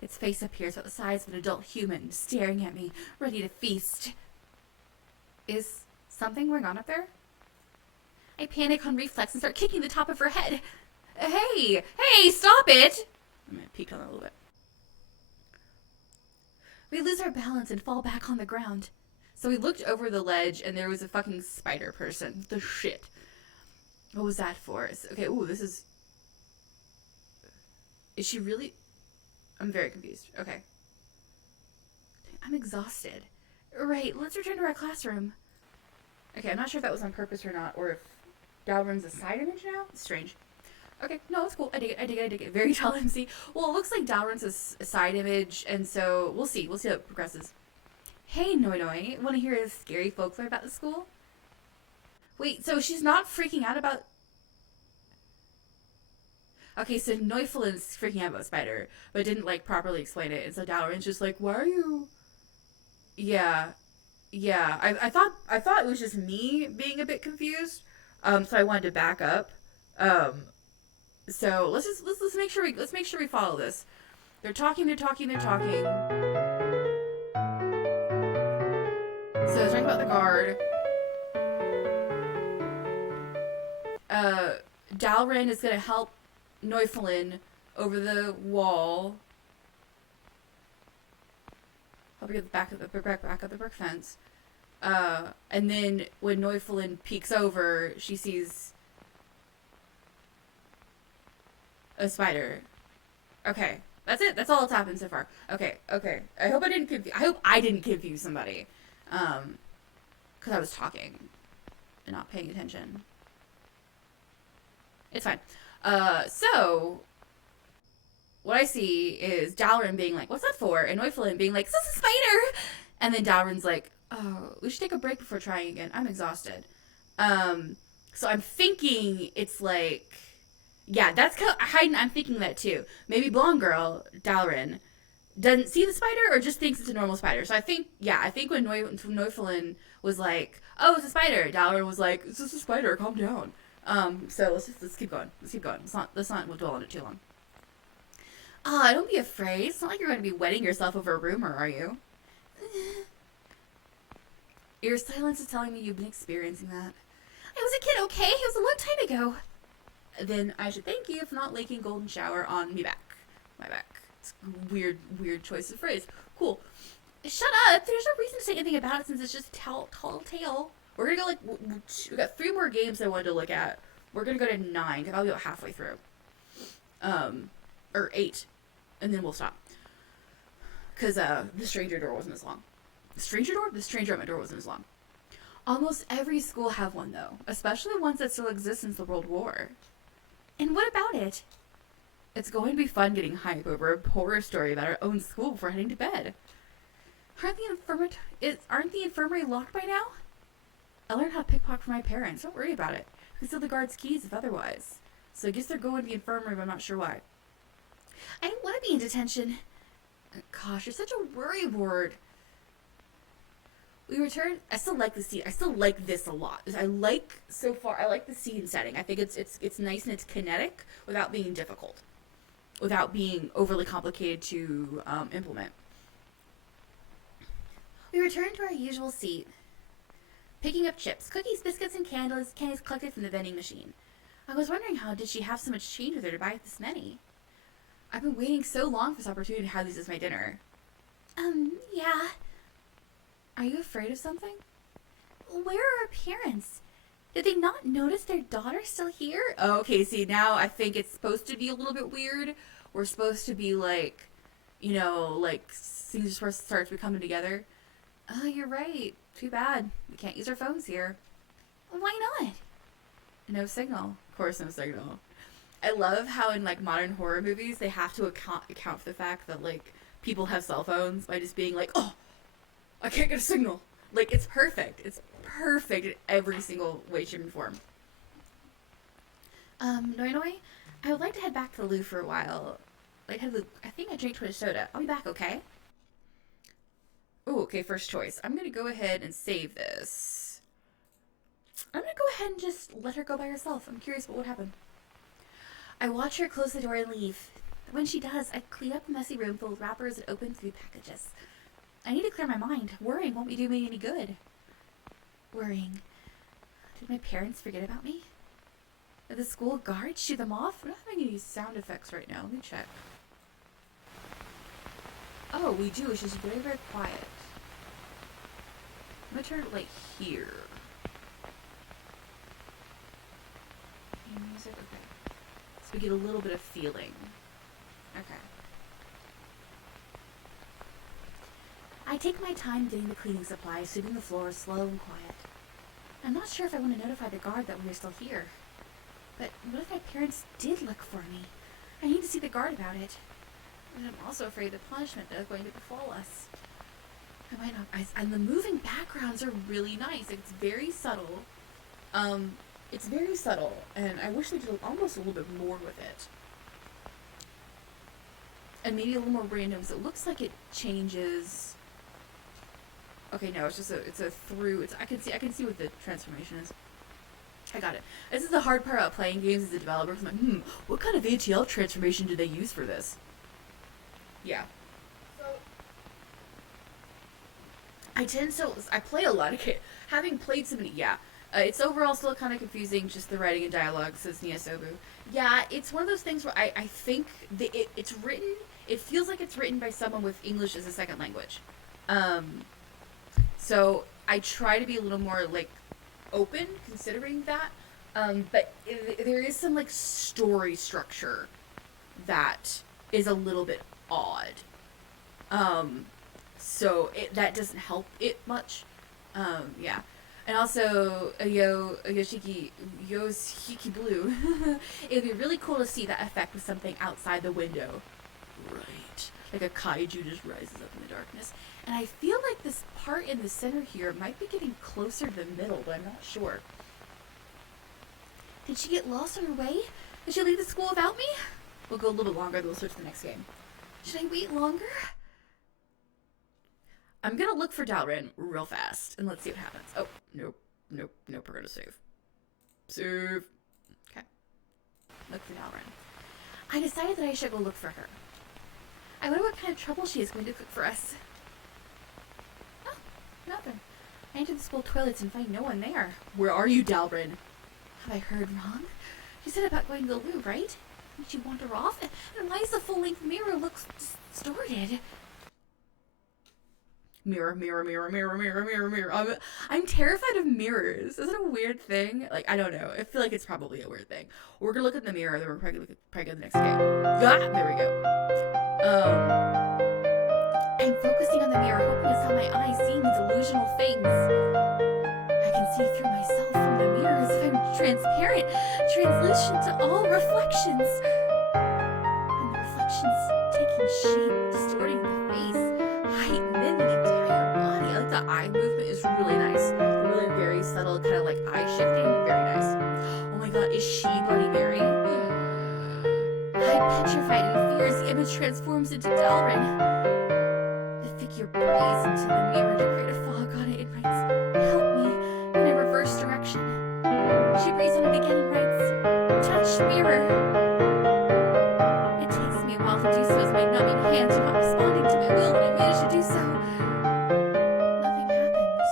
Its face appears about the size of an adult human, staring at me, ready to feast. Is something going on up there? I panic on reflex and start kicking the top of her head. Hey, stop it! I'm gonna peek on that a little bit. We lose our balance and fall back on the ground. So we looked over the ledge and there was a fucking spider person. The shit. What was that for? Okay, ooh, this is... Is she really... I'm very confused. Okay. I'm exhausted. Right, let's return to our classroom. Okay, I'm not sure if that was on purpose or not, or if Dalryn's a side image now? It's strange. Okay, no, it's cool. I dig it. Very tall MC. Well, it looks like Dalryn's a side image, and so we'll see. We'll see how it progresses. Hey, Noi. Want to hear a scary folklore about the school? Wait, so she's not freaking out about... Okay, so Noiphelyn's freaking out about Spider, but didn't, like, properly explain it, and so Dalryn's just like, why are you... Yeah. I thought it was just me being a bit confused, so I wanted to back up. So let's make sure we follow this. They're talking. So they're talking about the guard. Dalryn is gonna help Noiphelyn over the wall. helping at the back of the brick fence. And then when Noiphelyn peeks over, she sees a spider. Okay, that's it. That's all that's happened so far. Okay. I hope I didn't confuse somebody, because I was talking and not paying attention. It's fine. So what I see is Dalaran being like, "What's that for?" and Noiphelyn being like, "Is this a spider?" And then Dalaran's like, "Oh, we should take a break before trying again. I'm exhausted." So I'm thinking it's like, yeah, that's kind of, I'm thinking that too. Maybe blonde girl Dalaran doesn't see the spider or just thinks it's a normal spider. So I think when Noiphelyn was like, "Oh, it's a spider," Dalaran was like, "It's just a spider. Calm down." So let's keep going. Let's not dwell on it too long. Don't be afraid. It's not like you're going to be wetting yourself over a rumor, are you? Your silence is telling me you've been experiencing that. I was a kid, okay? It was a long time ago. Then I should thank you for not leaking golden shower on my back. It's a weird choice of phrase. Cool. Shut up. There's no reason to say anything about it since it's just tall tale. We're going to go we got 3 more games I wanted to look at. We're going to go to 9 because I'll be about halfway through. Or 8. And then we'll stop. Because the stranger door wasn't as long. The stranger at my door wasn't as long. Almost every school have one, though. Especially ones that still exist since the World War. And what about it? It's going to be fun getting hype over a horror story about our own school before heading to bed. Aren't the infirmary locked by now? I learned how to pickpocket from my parents. Don't worry about it. I can steal the guards' keys if otherwise. So I guess they're going to the infirmary, but I'm not sure why. I don't want to be in detention. Gosh, you're such a worrywart. We return. I still like the scene. I still like this a lot. I like the scene setting. I think it's nice and it's kinetic without being difficult, without being overly complicated to implement. We return to our usual seat, picking up chips, cookies, biscuits, and candies collected from the vending machine. I was wondering how did she have so much change with her to buy this many? I've been waiting so long for this opportunity to have these as my dinner. Yeah. Are you afraid of something? Where are our parents? Did they not notice their daughter's still here? Oh, okay, see, now I think it's supposed to be a little bit weird. We're supposed to be like, like things are supposed to start coming together. Oh, you're right. Too bad. We can't use our phones here. Why not? No signal. Of course, no signal. I love how in like modern horror movies they have to account for the fact that like people have cell phones by just being like, "Oh, I can't get a signal." Like it's perfect. It's perfect in every single way, shape, and form. Noi, I would like to head back to the loo for a while. I think I drank too much soda. I'll be back, okay? Oh, okay, first choice. I'm gonna go ahead and save this. I'm gonna go ahead and just let her go by herself. I'm curious what would happen. I watch her close the door and leave. When she does, I clean up the messy room full of wrappers and open food packages. I need to clear my mind. Worrying won't do me any good. Worrying. Did my parents forget about me? Did the school guards shoo them off? We're not having any sound effects right now. Let me check. Oh, we do. It's just very, very quiet. I'm gonna turn it like here. Music, okay. So we get a little bit of feeling. Okay. I take my time getting the cleaning supplies, sweeping the floor slow and quiet. I'm not sure if I want to notify the guard that we are still here. But what if my parents did look for me? I need to see the guard about it. And I'm also afraid the punishment that is going to befall us. I might not. And the moving backgrounds are really nice. It's very subtle. It's very subtle, and I wish they did almost a little bit more with it. And maybe a little more random, so it looks like it changes. Okay, no, it's a through. I can see what the transformation is. I got it. This is the hard part about playing games as a developer. I'm like, what kind of ATL transformation did they use for this? Yeah. So I play a lot of games. Having played so many, yeah. It's overall still kind of confusing, just the writing and dialogue, says Niasobu. Yeah, it's one of those things where I think it's written, it feels like it's written by someone with English as a second language. Um, so I try to be a little more like open considering that. But there is some like story structure that is a little bit odd. Um, so that doesn't help it much. Yeah. And also, Yoshiki Blue. It'd be really cool to see that effect with something outside the window. Right. Like a kaiju just rises up in the darkness. And I feel like this part in the center here might be getting closer to the middle, but I'm not sure. Did she get lost on her way? Did she leave the school without me? We'll go a little bit longer, then we'll switch to the next game. Should I wait longer? I'm gonna look for Dalrin real fast, and let's see what happens. Oh, nope, we're gonna save. Save. Okay. Look for Dalrin. I decided that I should go look for her. I wonder what kind of trouble she is going to cook for us. Oh, nothing. I entered the school toilets and find no one there. Where are you, Dalrin? Have I heard wrong? She said about going to the loo, right? Did she wander off? And why does the full-length mirror look distorted? Mirror. I'm terrified of mirrors. Is it a weird thing? Like, I don't know. I feel like it's probably a weird thing. We're gonna look in the mirror, then we're probably gonna go to the next game. Ah, there we go. I'm focusing on the mirror, hoping it's not my eyes seeing delusional things. I can see through myself from the mirror as if I'm transparent, translucent to all reflections. And the reflections taking shape, distorting the face, heightening the entire body. I like the eye movement is really nice. Really very subtle, kind of like eye shifting. Very nice. Oh my god, is she Bloody Mary? I'm petrified in fear as the image transforms into Dalrin. The figure breathes into the mirror to create a fog on it and writes, "Help me," in a reverse direction. She breathes on it again and writes, "Touch mirror." It takes me a while to do so as my numbing hands are not responding to my will, but I manage to do so. Nothing happens.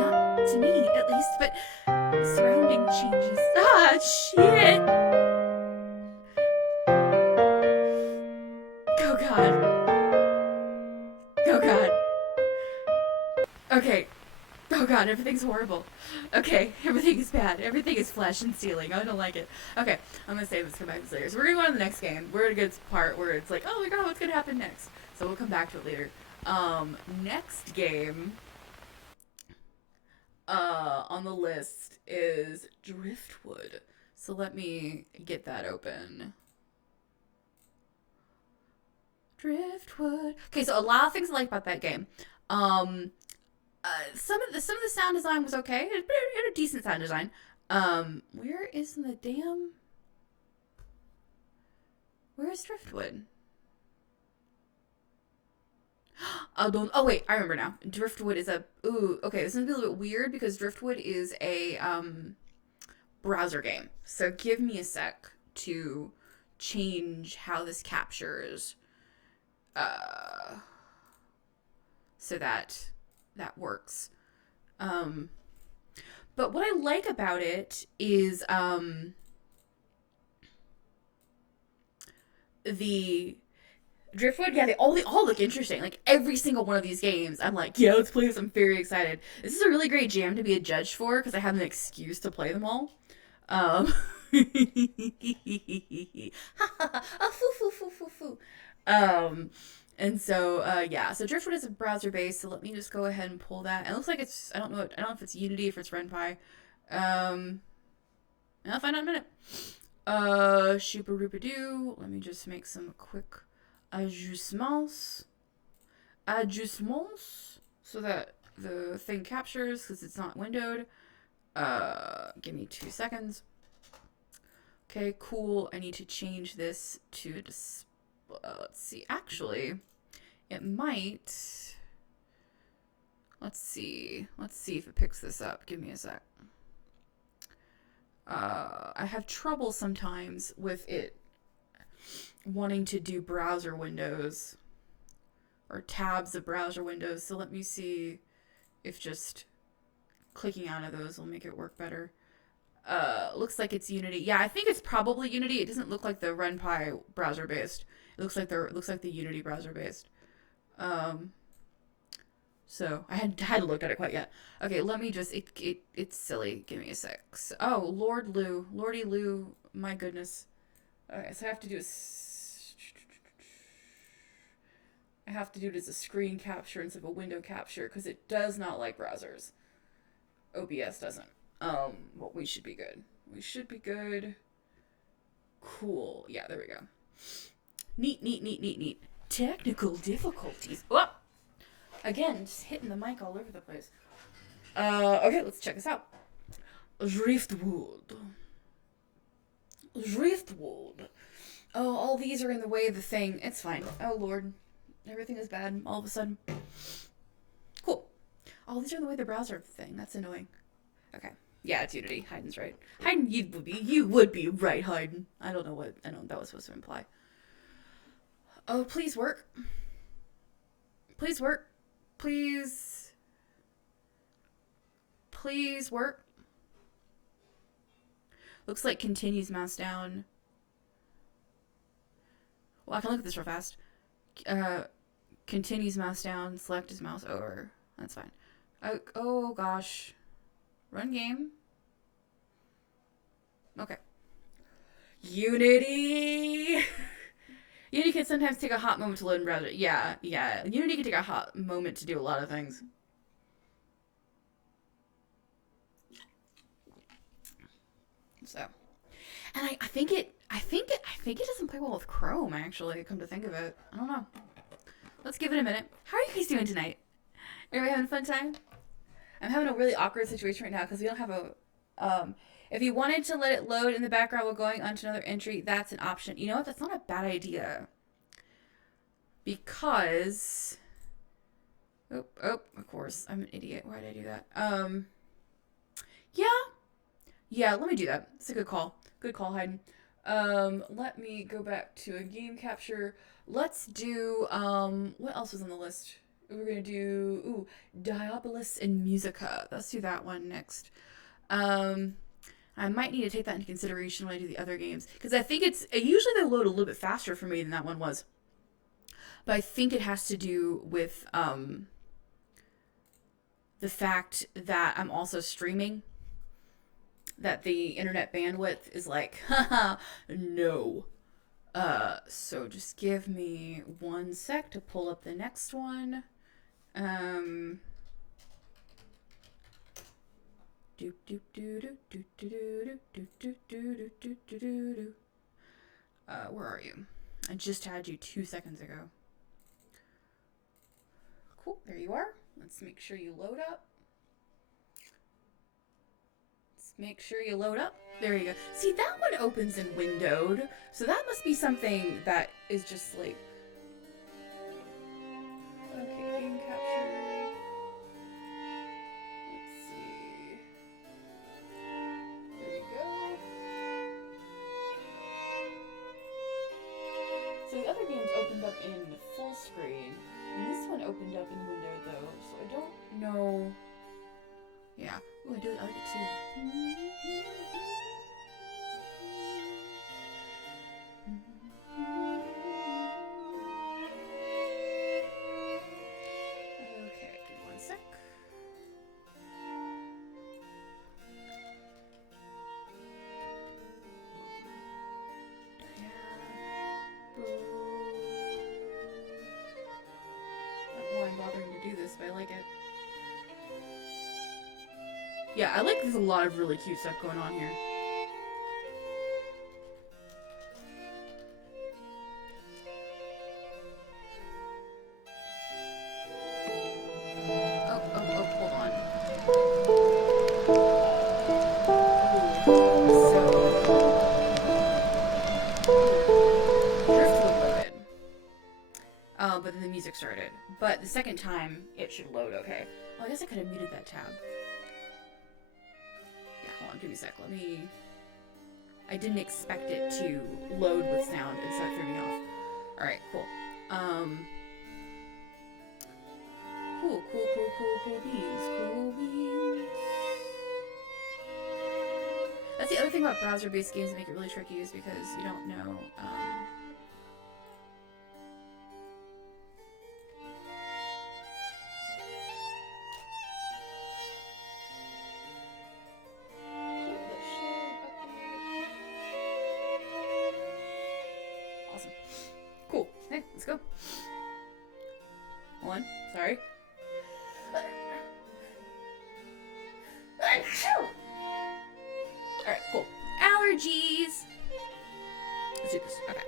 Not to me, at least, but surrounding changes. Ah, shit! Oh god. Oh god. Okay. Oh god, everything's horrible. Okay, everything is bad. Everything is flesh and ceiling. I don't like it. Okay, I'm gonna save this for back later. So we're gonna go on to the next game. We're at a good part where it's like, oh my god, what's gonna happen next? So we'll come back to it later. Next game on the list is Driftwood. So let me get that open. Driftwood. Okay, so a lot of things I like about that game. Some of the sound design was okay. It had a decent sound design. Where is the damn? Where is Driftwood? Oh wait, I remember now. Driftwood is a okay. This is gonna be a little bit weird because Driftwood is a browser game. So give me a sec to change how this captures. So that works. But what I like about it is the Driftwood, yeah, they all look interesting. Like every single one of these games, I'm like, yeah, let's play this. I'm very excited. This is a really great jam to be a judge for because I have an excuse to play them all. And so, yeah, so Driftwood is a browser based, so let me just go ahead and pull that. It looks like it's, I don't know if it's Unity, if it's RenPy. I'll find out in a minute. Shoopa-roopa-doo. Let me just make some quick adjustments, so that the thing captures, because it's not windowed. Give me 2 seconds. Okay, cool. I need to change this to let's see. Actually, it might. Let's see if it picks this up. Give me a sec. I have trouble sometimes with it wanting to do browser windows or tabs of browser windows. So let me see if just clicking out of those will make it work better. Looks like it's Unity. Yeah, I think it's probably Unity. It doesn't look like the RenPy browser based. It looks like the Unity browser based. So I hadn't looked at it quite yet. Okay, let me just, it's silly. Give me a sec. So, oh, Lordy Lou, my goodness. Okay, so I have to do it as a screen capture instead of a window capture because it does not like browsers. OBS doesn't. Well, we should be good. We should be good. Cool. Yeah, there we go. Neat. Technical difficulties. Oh! Again, just hitting the mic all over the place. Okay, let's check this out. Driftwood. Oh, all these are in the way of the thing. It's fine. Oh, Lord. Everything is bad all of a sudden. Cool. All these are in the way of the browser thing. That's annoying. Okay. Yeah, it's Unity. Hayden's right. Hayden, you would be right, Hayden. I don't know what that was supposed to imply. Oh, please work. Please work. Please work. Looks like continues mouse down. Well, I can look at this real fast. Continues mouse down, select his mouse over. That's fine. Oh gosh. Run game. Okay. Unity! Unity can sometimes take a hot moment to load in browser. Yeah. Unity can take a hot moment to do a lot of things. So, and I think it doesn't play well with Chrome, actually, come to think of it. I don't know. Let's give it a minute. How are you guys doing tonight? Are you having a fun time? I'm having a really awkward situation right now because we don't have a, if you wanted to let it load in the background while going onto another entry, that's an option. You know what? That's not a bad idea. Because, oh, of course, I'm an idiot. Why did I do that? Yeah, let me do that. It's a good call. Good call, Hayden. Let me go back to a game capture. Let's do, what else was on the list? We're going to do, Diabolus and Musica. Let's do that one next. I might need to take that into consideration when I do the other games. Because I think usually they load a little bit faster for me than that one was. But I think it has to do with, the fact that I'm also streaming. That the internet bandwidth is like, haha, no. So just give me 1 sec to pull up the next one. Where are you? I just had you 2 seconds ago. Cool, there you are. Let's make sure you load up. Make sure you load up. There you go. See, that one opens in windowed. So that must be something that is just like... Okay, game capture. Let's see. There we go. So the other games opened up in full screen. And this one opened up in windowed though. So I don't know... Yeah. Ooh, I like it too. Okay, give me 1 sec. I don't know why I'm bothering to do this, but I like it. Yeah, I like there's a lot of really cute stuff going on here. Oh, hold on. Driftwood loaded. Oh, but then the music started. But the second time, it should load okay. Well, I guess I could have muted that tab. Hold on, give me a sec. I didn't expect it to load with sound, and so it threw me off. Alright, cool. Cool beans. That's the other thing about browser-based games that make it really tricky is because you don't know, on. Sorry. Alright, cool. Allergies. Let's do this. Okay.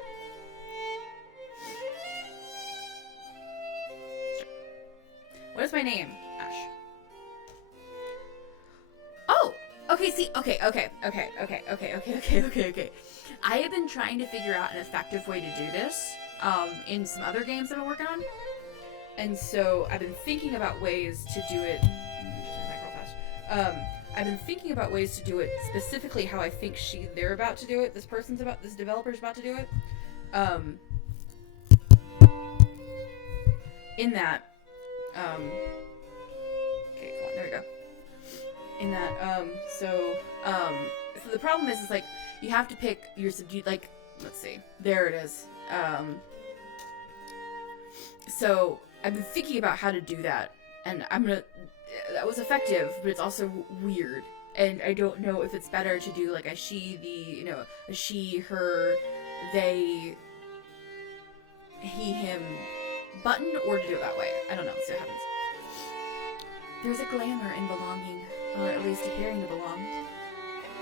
What is my name? Ash. Oh! Okay, see, okay. I have been trying to figure out an effective way to do this, in some other games I've been working on. And so I've been thinking about ways to do it. I've been thinking about ways to do it specifically how I think they're about to do it. This developer's about to do it. In that, okay, come on, there we go. In that, so the problem is like, you have to pick your subdued, like, let's see, there it is. So I've been thinking about how to do that, and that was effective, but it's also weird, and I don't know if it's better to do like a she, a she, her, they, he, him button, or to do it that way. I don't know. Let's see what happens. There's a glamour in belonging, or at least appearing to belong.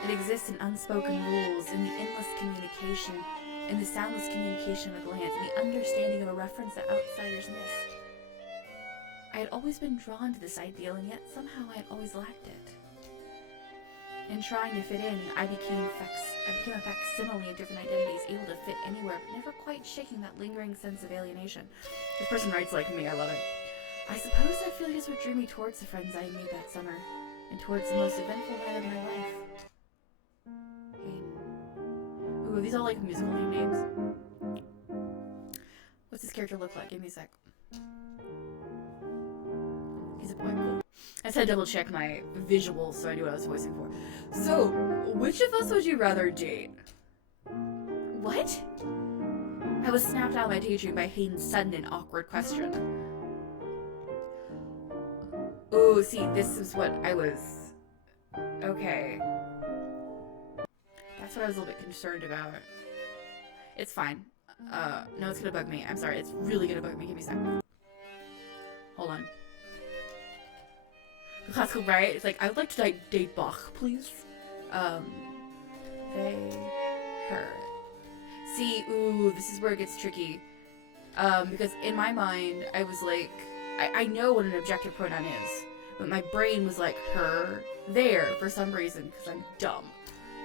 It exists in unspoken rules, in the endless communication, in the soundless communication of a glance, in the understanding of a reference that outsiders miss. I had always been drawn to this ideal, and yet somehow I had always lacked it. In trying to fit in, I became a facsimile of different identities, able to fit anywhere, but never quite shaking that lingering sense of alienation. This person writes like me, I love it. I suppose I feel it is what drew me towards the friends I made that summer, and towards the most eventful night of my life. Hayden. Ooh, these all like musical names. What's this character look like? Give me a sec. He's a boy, cool. I just had to double check my visuals so I knew what I was voicing for. So, which of us would you rather date? What? I was snapped out of my daydream by Hayden's sudden and awkward question. Ooh, see, this is what I was... Okay. That's what I was a little bit concerned about. It's fine. No, it's gonna bug me. I'm sorry, it's really gonna bug me. Give me a second. Hold on. The classical, right? It's like, I would like to date Bach, please. They, her. See, ooh, this is where it gets tricky. Because in my mind, I was like, I know what an objective pronoun is, but my brain was like, her, there, for some reason, because I'm dumb.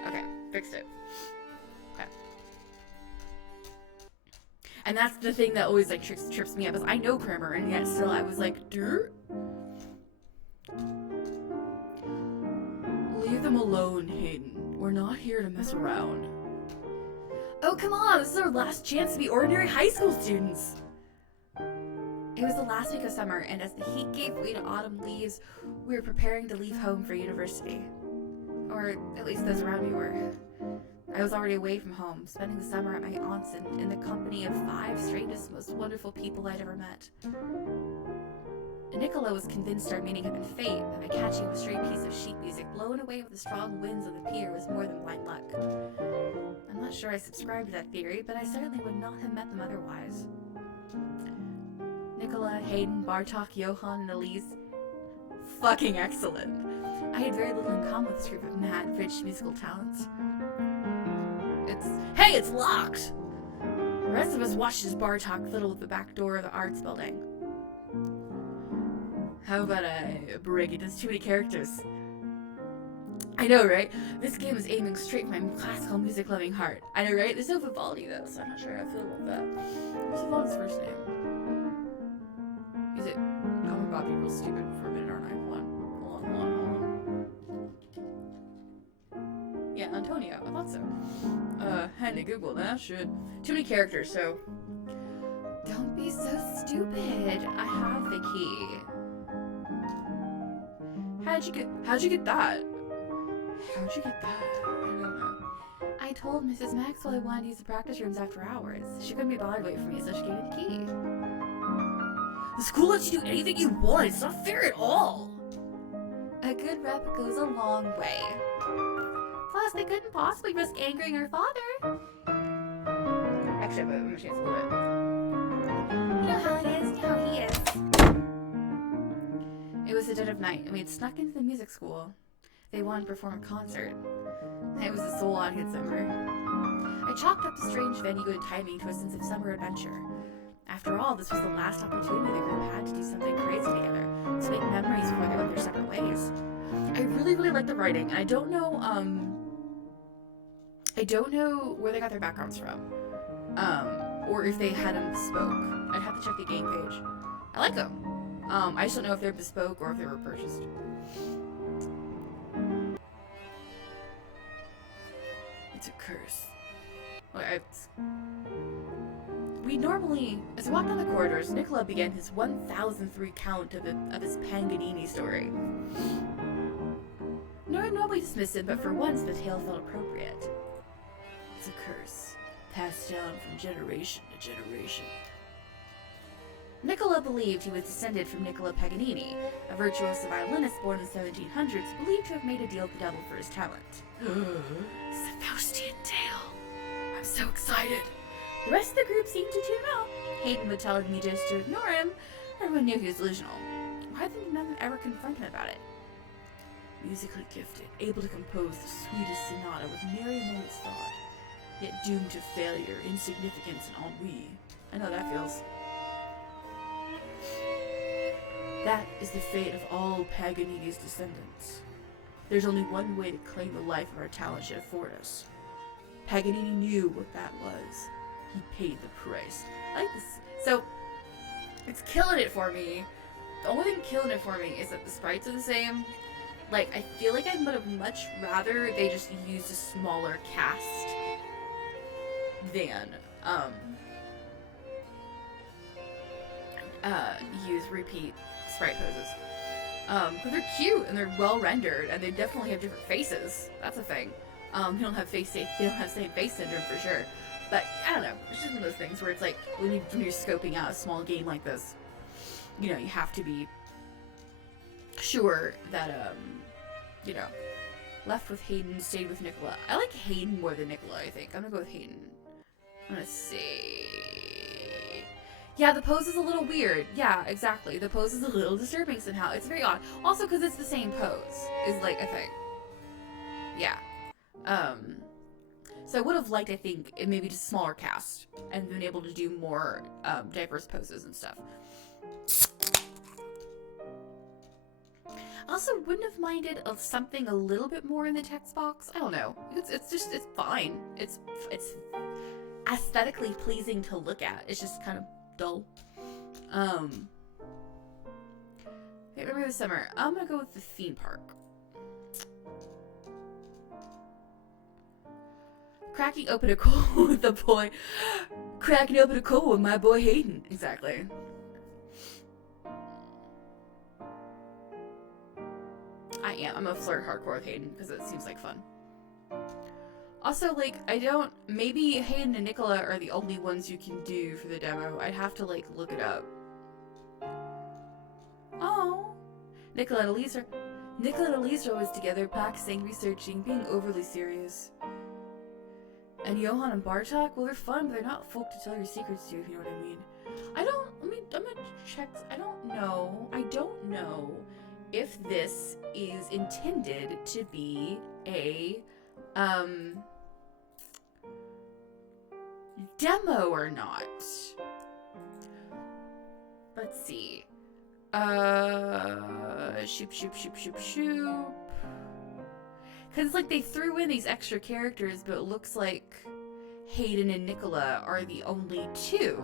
Okay, fixed it. Okay. And that's the thing that always, like, trips me up, is I know grammar, and yet still I was like, dirt? Leave them alone, Hayden. We're not here to mess around. Oh, come on, this is our last chance to be ordinary high school students. It was the last week of summer, and as the heat gave way to autumn leaves, we were preparing to leave home for university. Or at least those around me were. I was already away from home, spending the summer at my aunt's in the company of 5 strangest, most wonderful people I'd ever met. Nicola was convinced our meeting had been fate, that my catching a stray piece of sheet music blown away with the strong winds of the pier was more than blind luck. I'm not sure I subscribed to that theory, but I certainly would not have met them otherwise. Nicola, Hayden, Bartok, Johann, and Elise. Fucking excellent. I had very little in common with this group of mad, rich musical talents. Hey, it's locked! The rest of us watched as Bartok fiddled with the back door of the arts building. How about I break it? There's too many characters. I know, right? This game is aiming straight for my classical music-loving heart. I know, right? There's no Vivaldi, though, so I'm not sure how I feel about that. What's Vivaldi's first name? Is it... Oh my god, be real stupid for a minute, aren't I? Hold on. Yeah, Antonio. I thought so. Had to Google that shit. Too many characters, so... Don't be so stupid. I have the key. How'd you get that? How'd you get that? I don't know. I told Mrs. Maxwell I wanted to use the practice rooms after hours. She couldn't be bothered to wait for me, so she gave me the key. The school lets you do anything you want. It's not fair at all. A good rep goes a long way. Plus, they couldn't possibly risk angering our father. Actually, I'm gonna chance a little bit. You know how it is, you know how he is. the dead of night, and we had snuck into the music school. They wanted to perform a concert. It was a soul-on summer. I chalked up the strange venue and timing to a sense of summer adventure. After all, this was the last opportunity the group had to do something crazy together, to make memories before they went their separate ways. I really, really like the writing, and I don't know where they got their backgrounds from, or if they had them bespoke. I'd have to check the game page. I like them. I just don't know if they're bespoke or if they were purchased. It's a curse. We normally, as we walked down the corridors, Nicola began his 1003 count of his Paganini story. Nora normally dismissed it, but for once the tale felt appropriate. It's a curse, passed down from generation to generation. Nicola believed he was descended from Niccolo Paganini, a virtuoso violinist born in the 1700s, believed to have made a deal with the devil for his talent. It's a Faustian tale. I'm so excited. The rest of the group seemed to tune out. Hayden would tell me just to ignore him. Everyone knew he was delusional. Why didn't none of them ever confront him about it? Musically gifted, able to compose the sweetest sonata with nary a moment's thought, yet doomed to failure, insignificance, and ennui. I know how that feels. That is the fate of all Paganini's descendants. There's only one way to claim the life of our talent should afford us. Paganini knew what that was. He paid the price. I like this. So, it's killing it for me. The only thing killing it for me is that the sprites are the same. Like, I feel like I would have much rather they just used a smaller cast than, use repeat sprite poses. But they're cute and they're well rendered and they definitely have different faces. That's a thing. They don't have same face syndrome for sure. But I don't know. It's just one of those things where it's like when you're scoping out a small game like this, you know, you have to be sure that you know, left with Hayden, stayed with Nicola. I like Hayden more than Nicola, I think. I'm gonna go with Hayden. I'm gonna see. Yeah, the pose is a little weird. Yeah, exactly. The pose is a little disturbing somehow. It's very odd. Also, because it's the same pose is like a thing. Yeah. So I would have liked, I think, maybe just a smaller cast and been able to do more diverse poses and stuff. I also wouldn't have minded of something a little bit more in the text box. I don't know. It's fine. It's aesthetically pleasing to look at. It's just kind of dull. Remember the summer. I'm gonna go with the theme park. Cracking open a cold with the boy. Cracking open a cold with my boy Hayden. Exactly. I'm a flirt hardcore with Hayden because it seems like fun. Also, like, maybe Hayden and Nicola are the only ones you can do for the demo. I'd have to, like, look it up. Oh. Nicola and Elise are always together, practicing, researching, being overly serious. And Johann and Bartok, well, they're fun, but they're not folk to tell your secrets to, if you know what I mean. I'm gonna check. I don't know if this is intended to be a, demo or not. Let's see. Shoop. Because, like, they threw in these extra characters, but it looks like Hayden and Nicola are the only two.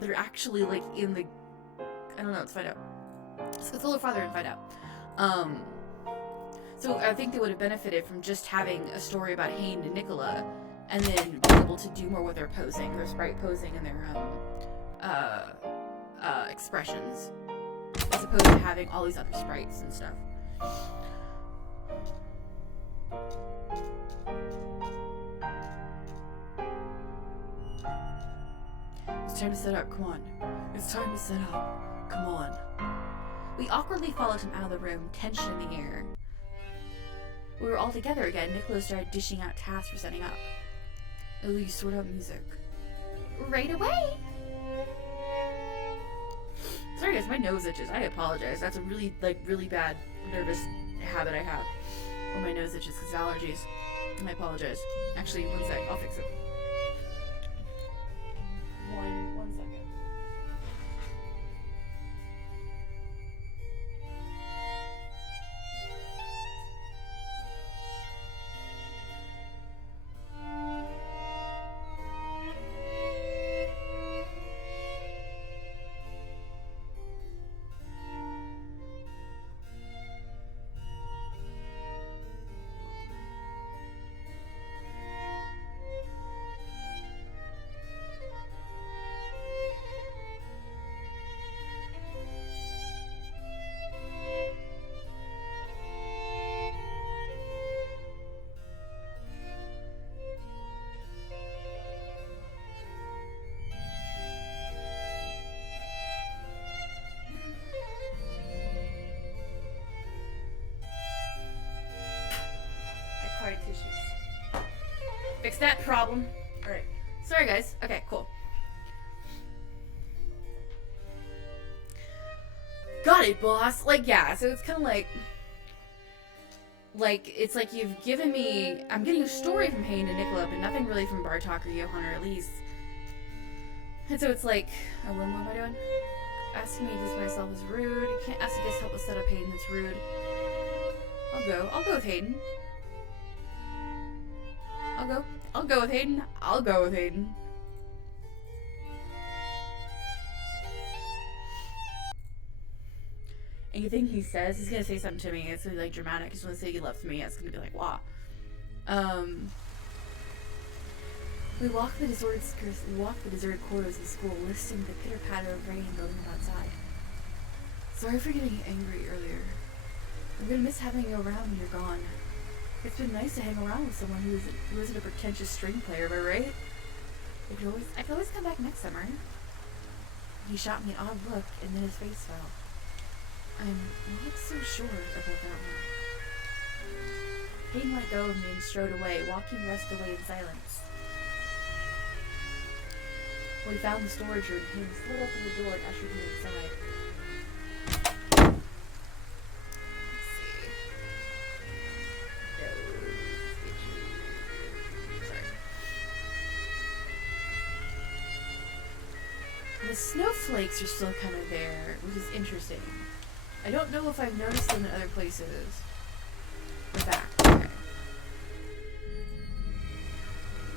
They're actually, like, in the... I don't know, let's find out. Let's go a little farther and find out. So I think they would have benefited from just having a story about Hayden and Nicola, and then being able to do more with their posing, their sprite posing, and their, expressions, as opposed to having all these other sprites and stuff. It's time to set up, come on. It's time to set up, come on. We awkwardly followed him out of the room, tension in the air. We were all together again. Nicola started dishing out tasks for setting up. Elise, sort out music. Right away! Sorry guys, my nose itches. I apologize. That's a really, really bad nervous habit I have. When my nose itches because of allergies. And I apologize. Actually, one sec. I'll fix it. One second. Tissues. Fix that problem. Alright. Sorry guys. Okay, cool. Got it, boss. Like, yeah, so it's kind of like, it's like you've given me, I'm getting a story from Hayden and Nicola, but nothing really from Bartok or Johan or Elise. And so it's like, oh, what am I doing? Asking me to do myself is rude. You can't ask a guest to help us set up Hayden, it's rude. I'll go with Hayden. I'll go with Hayden. I'll go with Hayden. Anything he says, he's gonna say something to me. It's gonna be like dramatic. He's gonna say he loves me. It's gonna be like, wow. We walk the deserted corridors of school, listening to the pitter patter of rain building up outside. Sorry for getting angry earlier. I'm gonna miss having you around when you're gone. It's been nice to hang around with someone who isn't a pretentious string player, am I right? I could always come back next summer. He shot me an odd look, and then his face fell. I'm not so sure about that one. Hayden let go of me and strode away, walking the rest of the way in silence. When we found the storage room, Hayden slid open the door and ushered me inside. The snowflakes are still kind of there, which is interesting. I don't know if I've noticed them in other places. We're back. Okay.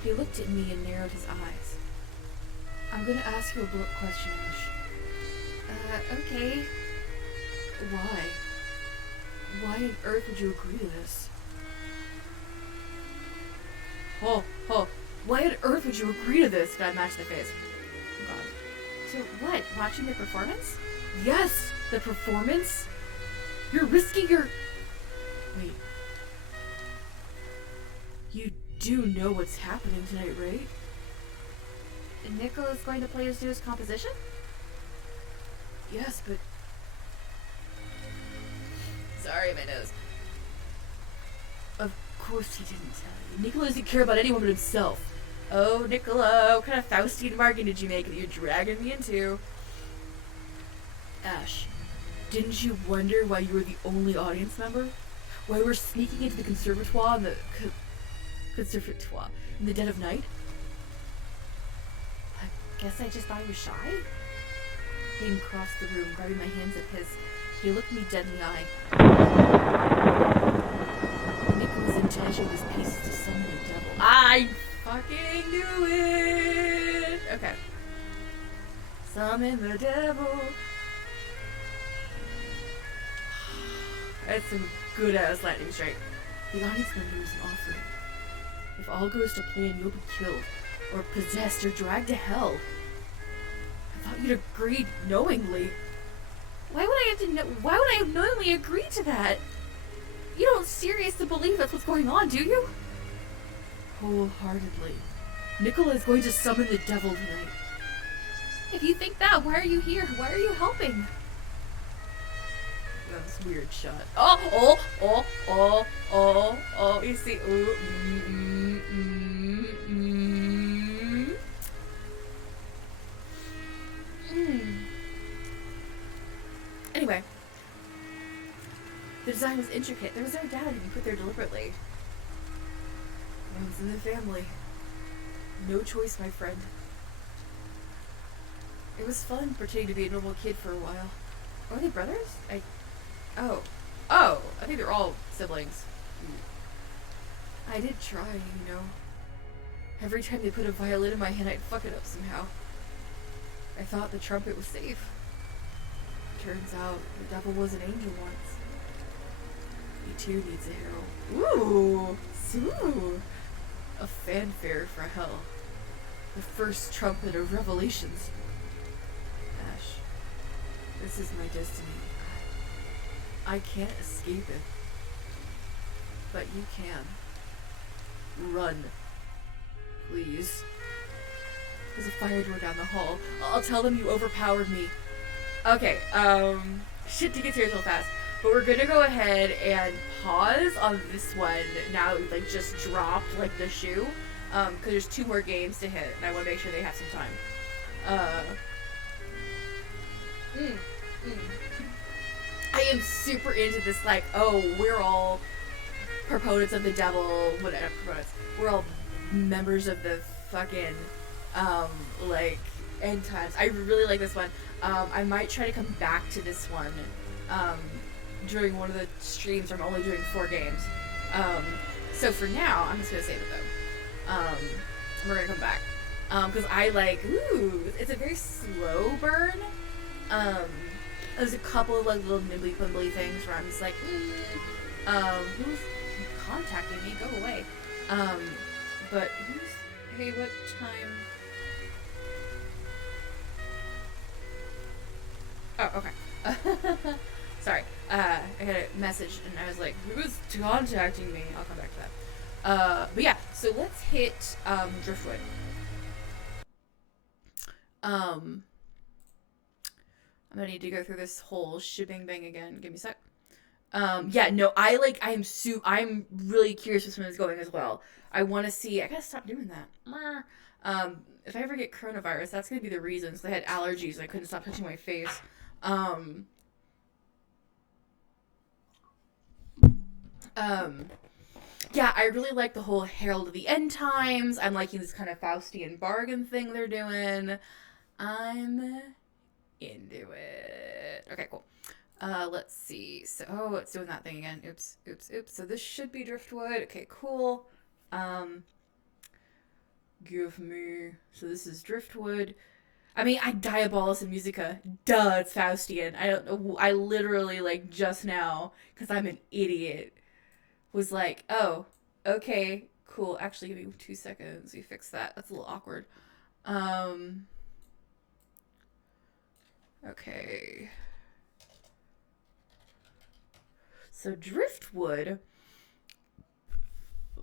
He looked at me and narrowed his eyes. I'm gonna ask you a blunt question, Ash. Okay. Why? Why on earth would you agree to this? Why on earth would you agree to this? Did I match the face? Oh God. So what? Watching the performance? Yes! The performance? You're risking your... Wait. You do know what's happening tonight, right? Nicola's going to play his newest composition? Yes, but... Sorry, my nose. Of course he didn't tell you. Nicola doesn't care about anyone but himself. Oh, Nicola, what kind of Faustian bargain did you make that you're dragging me into? Ash, didn't you wonder why you were the only audience member? Why we're sneaking into the conservatoire in the dead of night? I guess I just thought he was shy? Hayden crossed the room, grabbing my hands at his. He looked me dead in the eye. Nicola's intention was pieces to summon the devil. I fucking knew it! Okay. Summon the devil. That's some good-ass lightning strike. The audience member is an offering. If all goes to plan, you'll be killed, or possessed, or dragged to hell. I thought you'd agreed knowingly. Why would I have knowingly agreed to that? You don't seriously believe that's what's going on, do you? Wholeheartedly. Nicola is going to summon the devil tonight. If you think that, why are you here? Why are you helping? That's weird shot. You see, Anyway, the design was intricate. There was no data to be put there deliberately. Runs in the family. No choice, my friend. It was fun pretending to be a normal kid for a while. Are they brothers? Oh, I think they're all siblings. I did try, you know. Every time they put a violin in my hand, I'd fuck it up somehow. I thought the trumpet was safe. Turns out the devil was an angel once. He too needs a herald. Ooh! A fanfare for hell. The first trumpet of revelations. Ash, this is my destiny. I can't escape it. But you can. Run. Please. There's a fire door down the hall. I'll tell them you overpowered me. Okay, shit to get here real fast. But we're gonna go ahead and pause on this one now that we've like just dropped like the shoe. Cause there's 2 more games to hit and I wanna make sure they have some time. I am super into this like, oh, we're all proponents of the devil, whatever proponents. We're all members of the fucking like end times. I really like this one. I might try to come back to this one during one of the streams where I'm only doing 4 games. So for now, I'm just gonna save it though. We're gonna come back because I like. It's a very slow burn. There's a couple of like little nibbly bumbly things where I'm just like, who's contacting me? Go away. But hey, what time? Oh, okay. Sorry. I had a message and I was like, who's contacting me? I'll come back to that. But yeah, so let's hit Driftwood. I'm gonna need to go through this whole shebang bang again. Give me a sec. Yeah, no, I'm really curious where this one is going as well. I want to see. I gotta stop doing that. If I ever get coronavirus, that's gonna be the reason. So I had allergies and I couldn't stop touching my face. Yeah, I really like the whole Herald of the End Times. I'm liking this kind of Faustian bargain thing they're doing. I'm into it. Okay, cool. Let's see. So, oh, it's doing that thing again. Oops. So this should be Driftwood. Okay, cool. Give me. So this is Driftwood. I mean, Diabolus and Musica. Duh, it's Faustian. I don't know. I literally, like, just now, because I'm an idiot, was like, oh, okay, cool. Actually, give me 2 seconds. We fix that. That's a little awkward. Okay. So Driftwood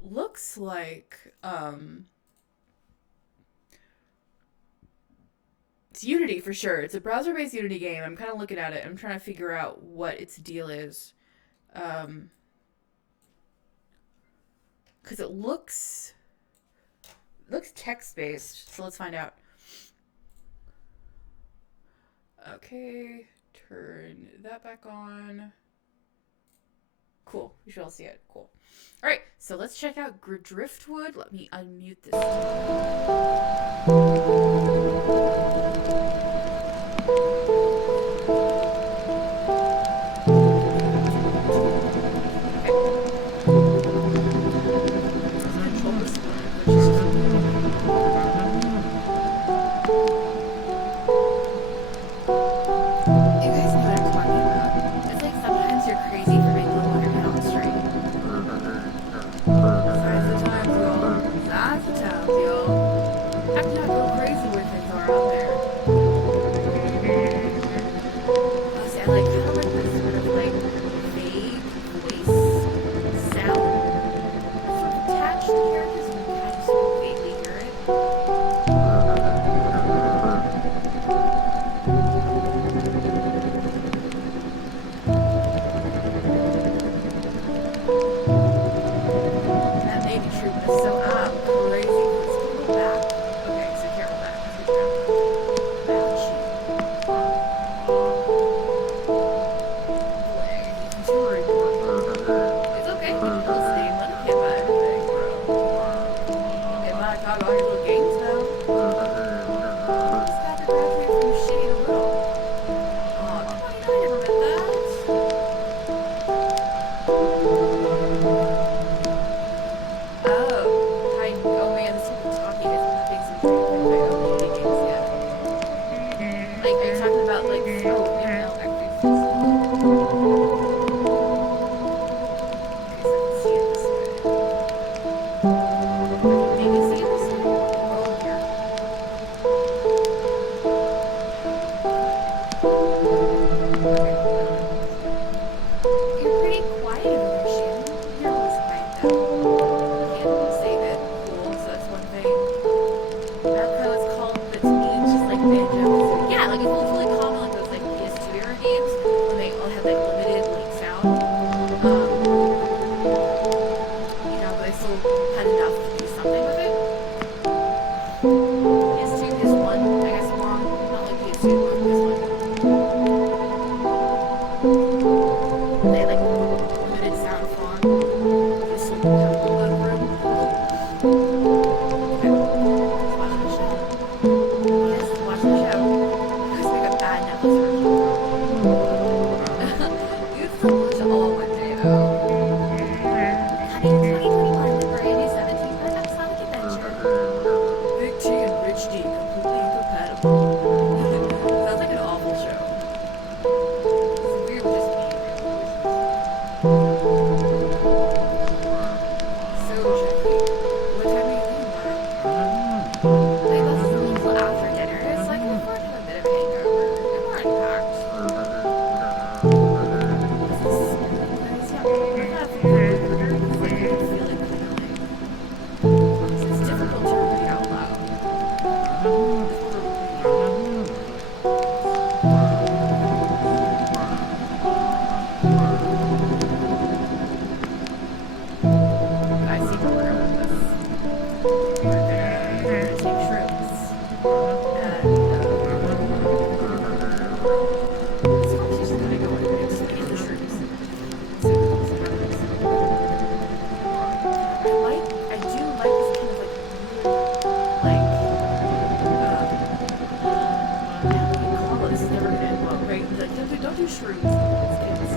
looks like, it's Unity for sure. It's a browser-based Unity game. I'm kind of looking at it. I'm trying to figure out what its deal is. Because it looks text-based. So let's find out. Okay, turn that back on. Cool. We should all see it. Cool. All right, so let's check out Driftwood. Let me unmute this. shrooms in the woods, kids.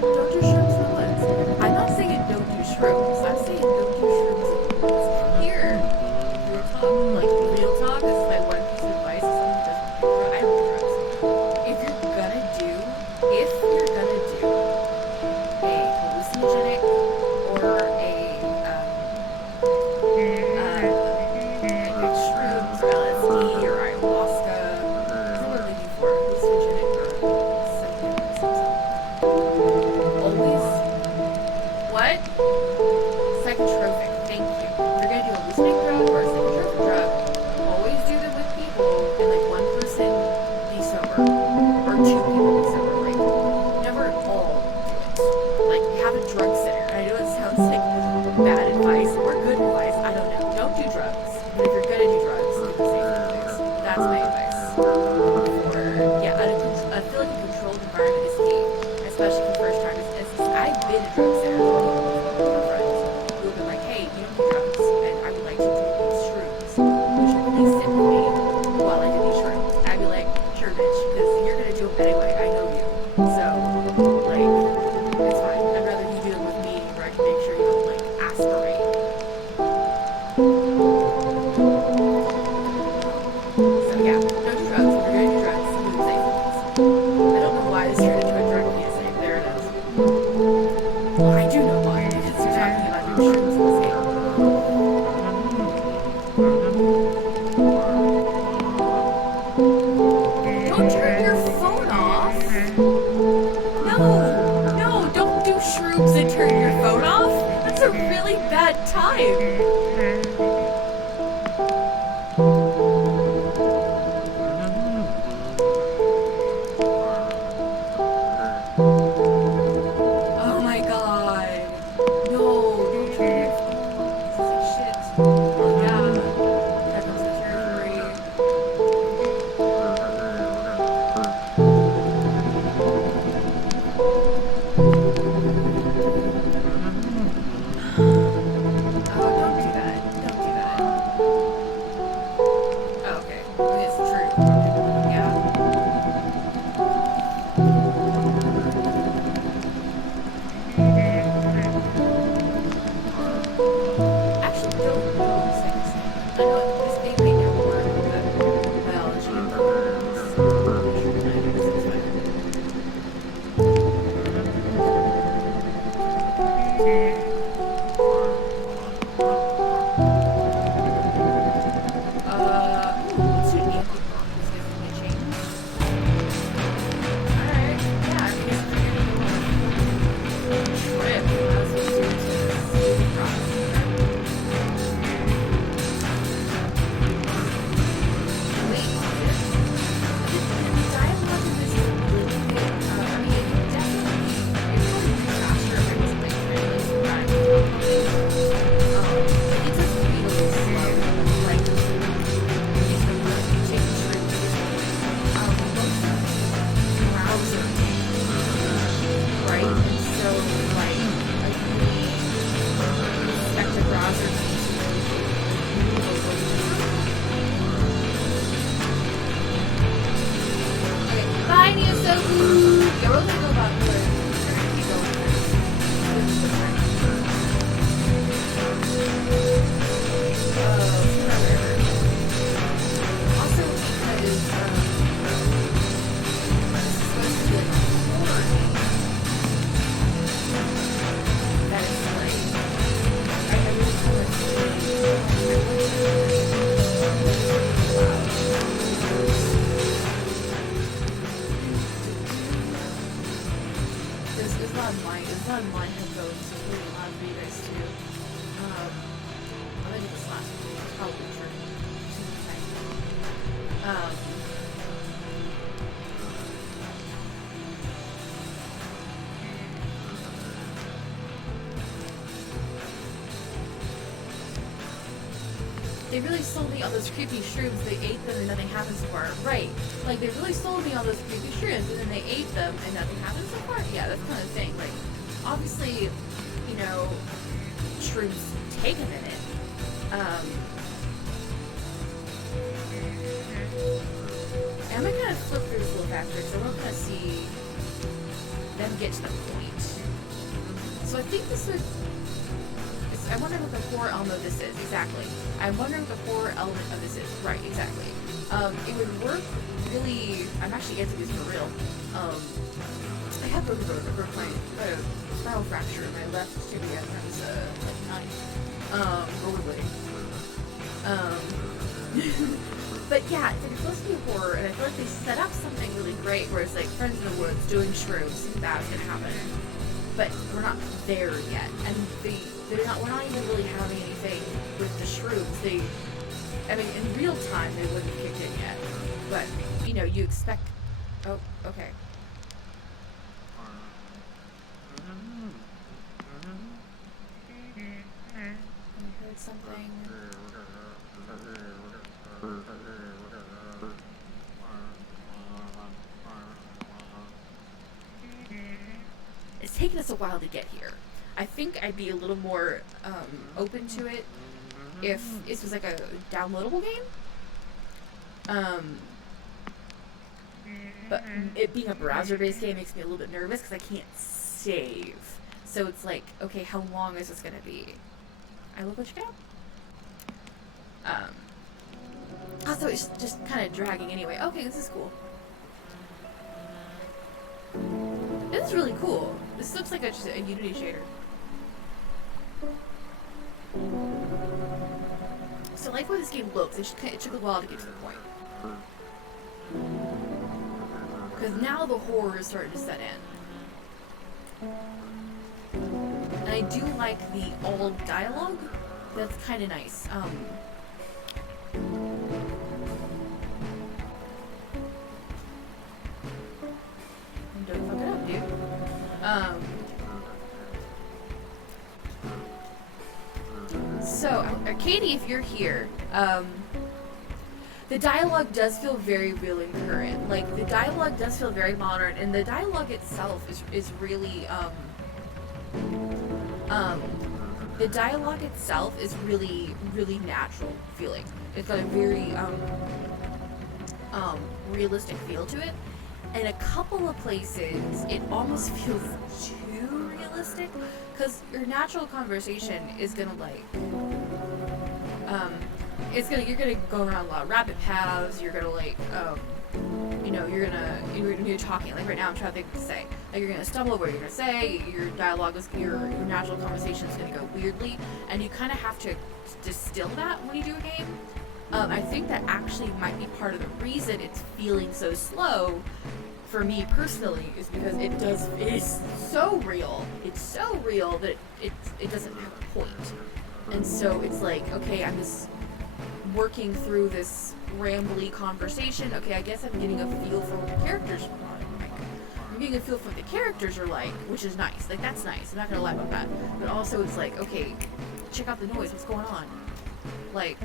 Don't do shrooms in the woods. I'm not saying don't do shrooms. I'm saying don't do shrooms in the woods. Here, real talk, this is my one piece of advice as someone who doesn't do drugs. I don't do drugs. If you're gonna do a hallucinogenic or a like shrooms or LSD or ayahuasca, that's what they do for hallucinogenic or psychedelics. Always what? Psychotropic. Thank you. If you're gonna do a hallucinogenic drug or a psychotropic drug, always do them with people and like one person be sober or two people be sober. Like never all do it. Like have a drug sitter. I know it sounds like bad advice or good advice. I don't know. Don't do drugs. But if you're gonna do drugs, do the safety ways. That's my advice. I feel like a controlled environment is key, especially for first timers. I've been a drug sitter for friends who have been like, hey, you don't do drugs, and I would like to do these shrooms. Would you please sit with me while I do these shrooms? I'd be like, sure, bitch, because you're gonna do them anyway. I know you. So, like, it's fine. I'd rather you do them with me where I can make sure you don't, like, aspirate. So, yeah, don't do drugs. If you're gonna do drugs, do the safe ones. I don't know why this turned into a drug PSA. There it is. Well, I do know why. Because you're talking about doing shrooms in the safe. Don't turn your phone off. No, don't do shrooms and turn your phone off. That's a really bad time. Oh my god. No, don't turn your phone off. This is like shit. Oh yeah. That comes with territory. Oh, don't do that. Don't do that. Oh, okay. It's true. Yeah. Actually, don't say this. I know this may make it more the biology and let's do the change. Alright, yeah, I guess we're gonna go on a trip as we do to cross. Wait, dialogue in this is really good. I mean, it definitely, it's probably faster if it was like really right. It does feel a little slow, like the word you take the truth. Browser, right? And so, like, I really respect the browser. Okay, bye, Neosoku! Yeah, we're gonna go about the also, because this is supposed to be like horror, that is like, I really feel it's not mine headphones, it's really loud for you guys too. I'm gonna do this last one, it's probably true. They really sold me on those creepy shrooms. They ate them and nothing happens so far. Right. Like, they really sold me on those creepy shrooms and then they ate them and nothing happens so far. Yeah, that's kind of the thing. Like, obviously, you know, shrooms take a minute. And I'm gonna kind of flip through this a little faster, so I want to kind of see them get to the point. So I think this would... I'm wondering what the horror element of this is, exactly. I'm wondering what the horror element of this is. Right, exactly. It would work really... I'm actually getting these for real. I have both of those. I broke my spinal fracture in my left tibia when I was like 9. Rollerblading. But yeah, it's like supposed to be horror, and I feel like they set up something really great where it's like friends in the woods doing shrooms, something bad's gonna happen. But we're not there yet, and we're not even really having anything with the shrooms. I mean, in real time they wouldn't have kicked in yet, but you know, you expect. Oh, okay. I heard something. It's taken us a while to get here. I think I'd be a little more open to it if this was like a downloadable game. But it being a browser-based game makes me a little bit nervous because I can't save. So it's like, okay, how long is this gonna be? I look what you got. Also, it's just kind of dragging anyway. Okay, this is cool. This is really cool. This looks like just a Unity shader. So I like how this game looks. It took a while to get to the point. Because now the horror is starting to set in. And I do like the all dialogue. That's kind of nice. Don't fuck it up, dude. So, Katie, if you're here, the dialogue does feel very real and current. Like, the dialogue does feel very modern, and the dialogue itself is really, the dialogue itself is really, really natural feeling. It's got a very, realistic feel to it. In a couple of places, it almost feels too realistic, because your natural conversation is gonna like, you're gonna go around a lot of rapid paths. You're gonna like, you know, you're talking. Like right now, I'm trying to think what to say. Like you're gonna stumble over what you're gonna say. Your dialogue is your natural conversation is gonna go weirdly, and you kind of have to distill that when you do a game. I think that actually might be part of the reason it's feeling so slow for me personally, is because it is so real. It's so real that it doesn't have a point. And so it's like, okay, I'm just working through this rambly conversation. Okay, I guess I'm getting a feel for what the characters are like. I'm getting a feel for what the characters are like, which is nice. Like, that's nice. I'm not gonna lie about that. But also it's like, okay, check out the noise. What's going on? Like,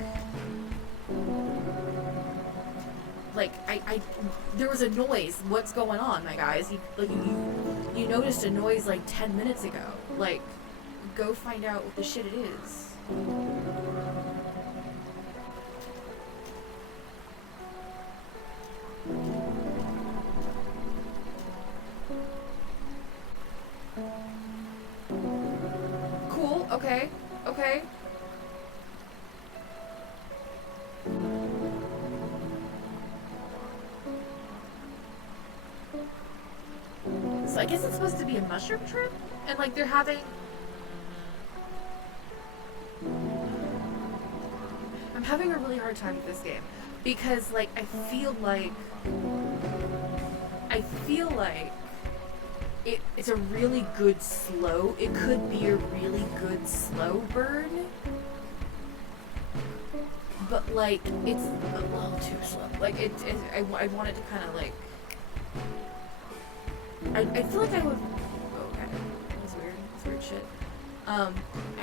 there was a noise. What's going on, my guys? You noticed a noise like 10 minutes ago. Like, go find out what the shit it is. Cool. Okay. Okay. So I guess it's supposed to be a mushroom trip, and like they're having. I'm having a really hard time with this game because like I feel like it's a really good slow. It could be a really good slow burn, but like it's a little too slow. Like I wanted to kind of like. I feel like I would. Oh, okay. That's weird. That's weird shit. I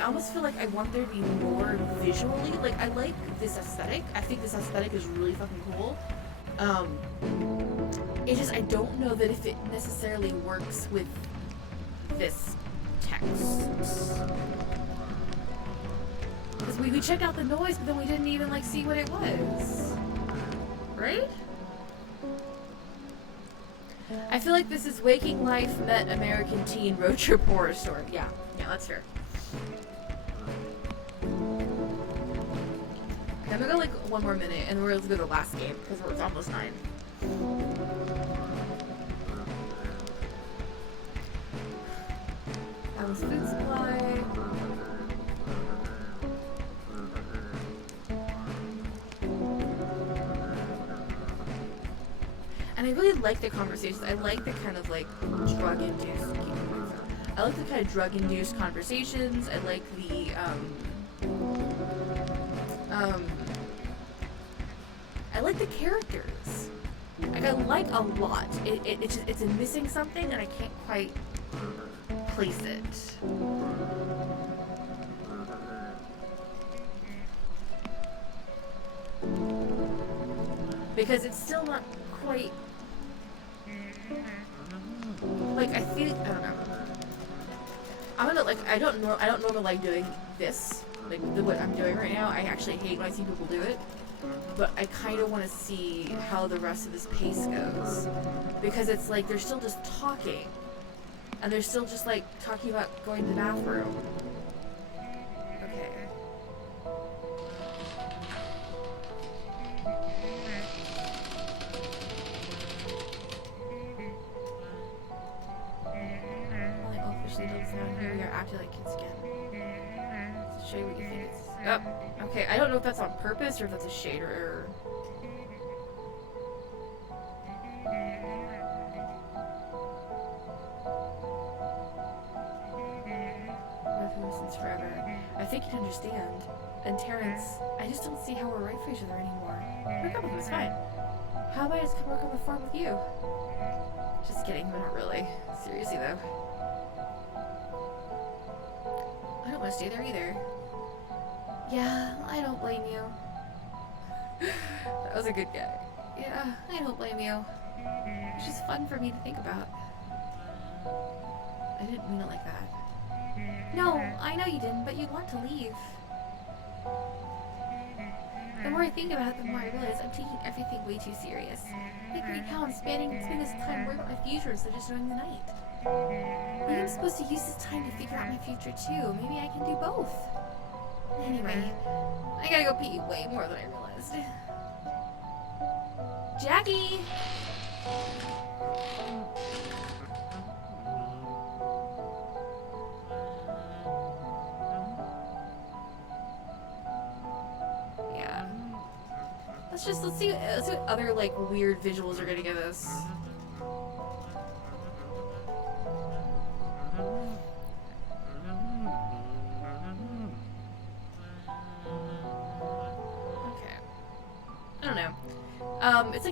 almost feel like I want there to be more visually. Like, I like this aesthetic. I think this aesthetic is really fucking cool. It just, I don't know that if it necessarily works with this text. Because we checked out the noise, but then we didn't even, like, see what it was. Right? I feel like this is Waking Life met American Teen Road Trip Horror Story. Yeah, that's fair. Okay, I'm gonna go like 1 more minute and we're gonna go to the last game because it's almost 9. Alice Food Supply. And I really like the conversations. I like the kind of like drug-induced. I like the kind of drug-induced conversations. I like the I like the characters. Like I like a lot. It's missing something and I can't quite place it. Because it's still not quite like I don't know. I'm gonna like I don't normally like doing this like what I'm doing right now. I actually hate when I see people do it, but I kind of want to see how the rest of this pace goes because it's like they're still just talking and they're still just like talking about going to the bathroom. Okay. Here we are acting like kids again. Let's show you what you think it's. Oh, okay. I don't know if that's on purpose or if that's a shader error. I've been since forever. I think you'd understand. And Terrence, I just don't see how we're right for each other anymore. Break up with him, it's fine. How about I just come work on the farm with you? Just kidding, but not really. Seriously though. I don't want to stay there either. Yeah, I don't blame you. That was a good guy. Yeah, I don't blame you. It's just fun for me to think about. I didn't mean it like that. No, I know you didn't, but you want to leave. The more I think about it, the more I realize I'm taking everything way too serious. Like right now, I'm spending this time worrying about my future instead of just enjoying the night. Maybe I'm supposed to use this time to figure out my future too. Maybe I can do both. Anyway, I gotta go pee way more than I realized. Jackie! Yeah. Let's see what other like weird visuals are gonna give us.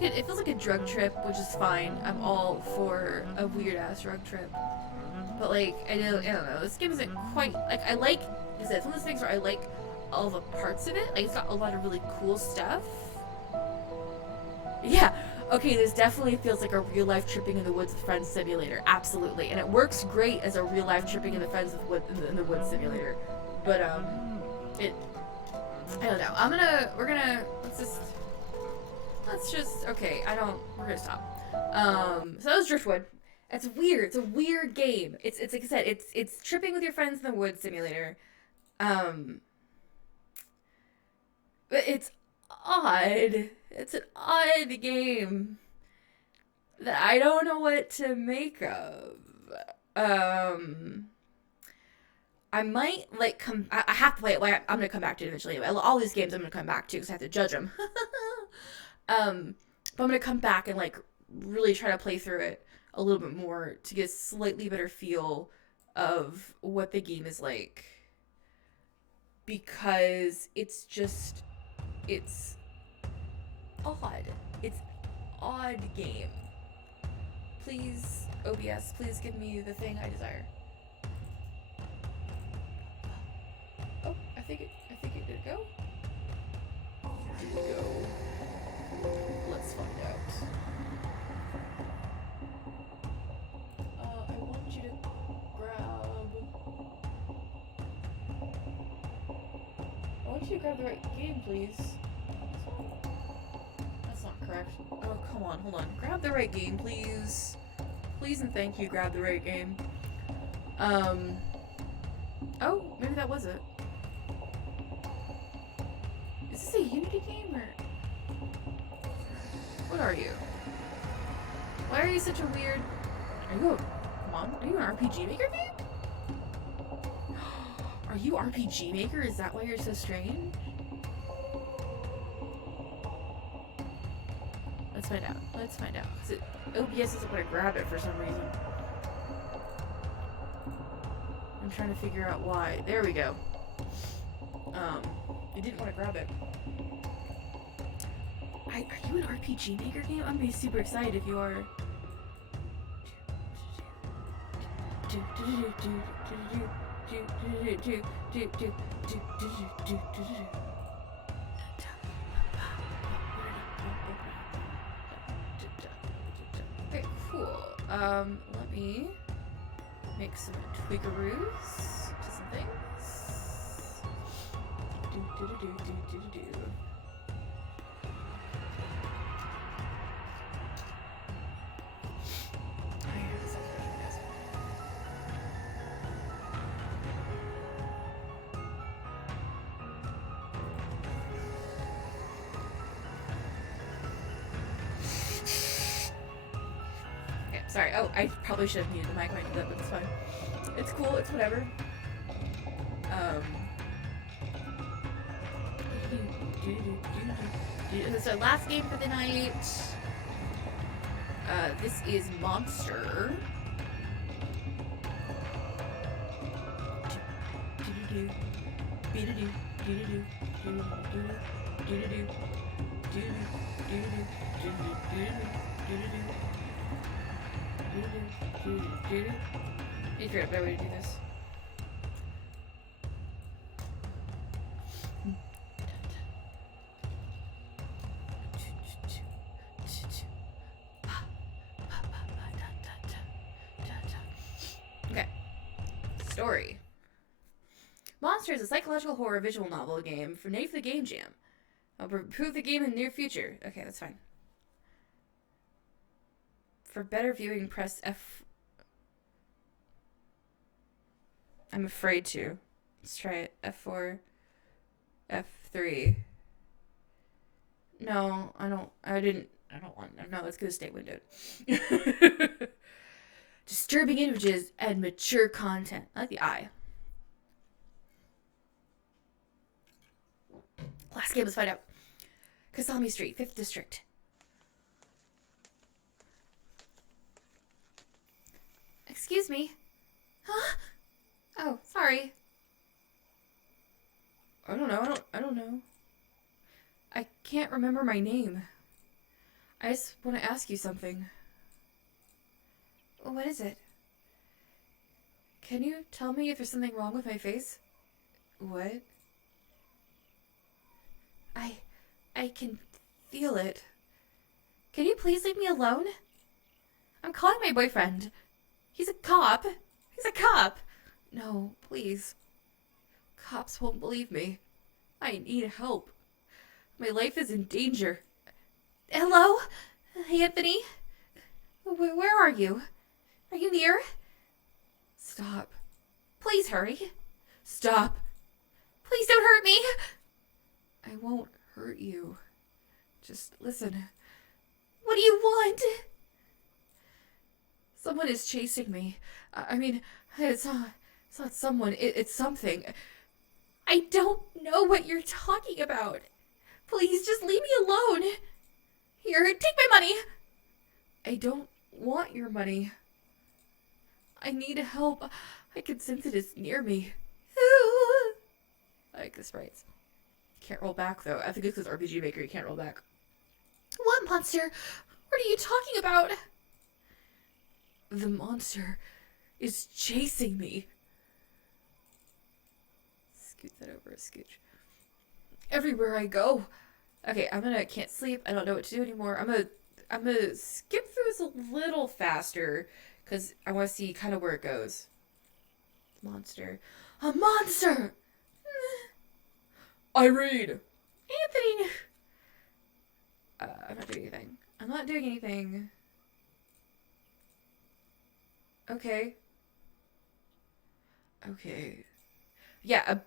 It feels like a drug trip, which is fine. I'm all for a weird ass drug trip. But like, I don't know. This game isn't quite like I like. It's one of those things where I like all the parts of it. Like it's got a lot of really cool stuff. Yeah. Okay. This definitely feels like a real life tripping in the woods with friends simulator. Absolutely, and it works great as a real life tripping in the woods simulator. But I don't know. Okay, we're gonna stop. So that was Driftwood. It's weird. It's a weird game. It's like I said, it's tripping with your friends in the woods simulator. But it's odd. It's an odd game that I don't know what to make of. I might like I have to play it. I'm gonna come back to it eventually. All these games I'm gonna come back to because I have to judge them. But I'm gonna come back and like really try to play through it a little bit more to get a slightly better feel of what the game is like. Because it's odd. It's odd game. Please, OBS, please give me the thing I desire. Oh, I think it did it go? Did it go? Let's find out. I want you to grab the right game, please. That's not correct? Oh, come on, hold on. Grab the right game, please. Please and thank you, grab the right game. Oh, maybe that was it. Is this a Unity game, or... What are you? Why are you such a weird... Are you a... Come on, are you an RPG Maker game? Are you RPG Maker? Is that why you're so strange? Let's find out. Let's find out. OBS doesn't want to grab it for some reason. I'm trying to figure out why. There we go. It didn't want to grab it. Are you an RPG Maker game? I'm gonna be super excited if you are. Okay, cool. Let me make some tweakaroos to some things. Sorry. Oh, I probably should have muted the mic when I did that, but it's fine. It's cool. It's whatever. This is our last game for the night. This is Monster. Need to figure out a better way to do this. Okay. Story. Monster is a psychological horror visual novel game for Noiphelyn Game Jam. I'll improve the game in the near future. Okay, that's fine. For better viewing, press F. I'm afraid to. Let's try it. F4. F3. No, I don't want. No, let's go to stay windowed. Disturbing images and mature content. I like the eye. Last game, let's find out. Kasami Street, 5th District. Excuse me. Huh? Oh, sorry. I don't know. I can't remember my name. I just want to ask you something. What is it? Can you tell me if there's something wrong with my face? What? I can feel it. Can you please leave me alone? I'm calling my boyfriend. He's a cop. He's a cop. No, please. Cops won't believe me. I need help. My life is in danger. Hello? Anthony? Where are you? Are you near? Stop. Please hurry. Stop. Please don't hurt me. I won't hurt you. Just listen. What do you want? Someone is chasing me. I mean, it's not someone. It's something. I don't know what you're talking about. Please, just leave me alone. Here, take my money. I don't want your money. I need help. I can sense it is near me. Ooh. I like the sprites. Can't roll back, though. I think it's because RPG Maker, you can't roll back. What monster? What are you talking about? The monster is chasing me. Scoot that over a scooch. Everywhere I go. Okay, can't sleep. I don't know what to do anymore. I'm gonna skip through this a little faster because I want to see kind of where it goes. Monster. A monster! Irene! Anthony! I'm not doing anything. I'm not doing anything. Okay. Okay. Yeah,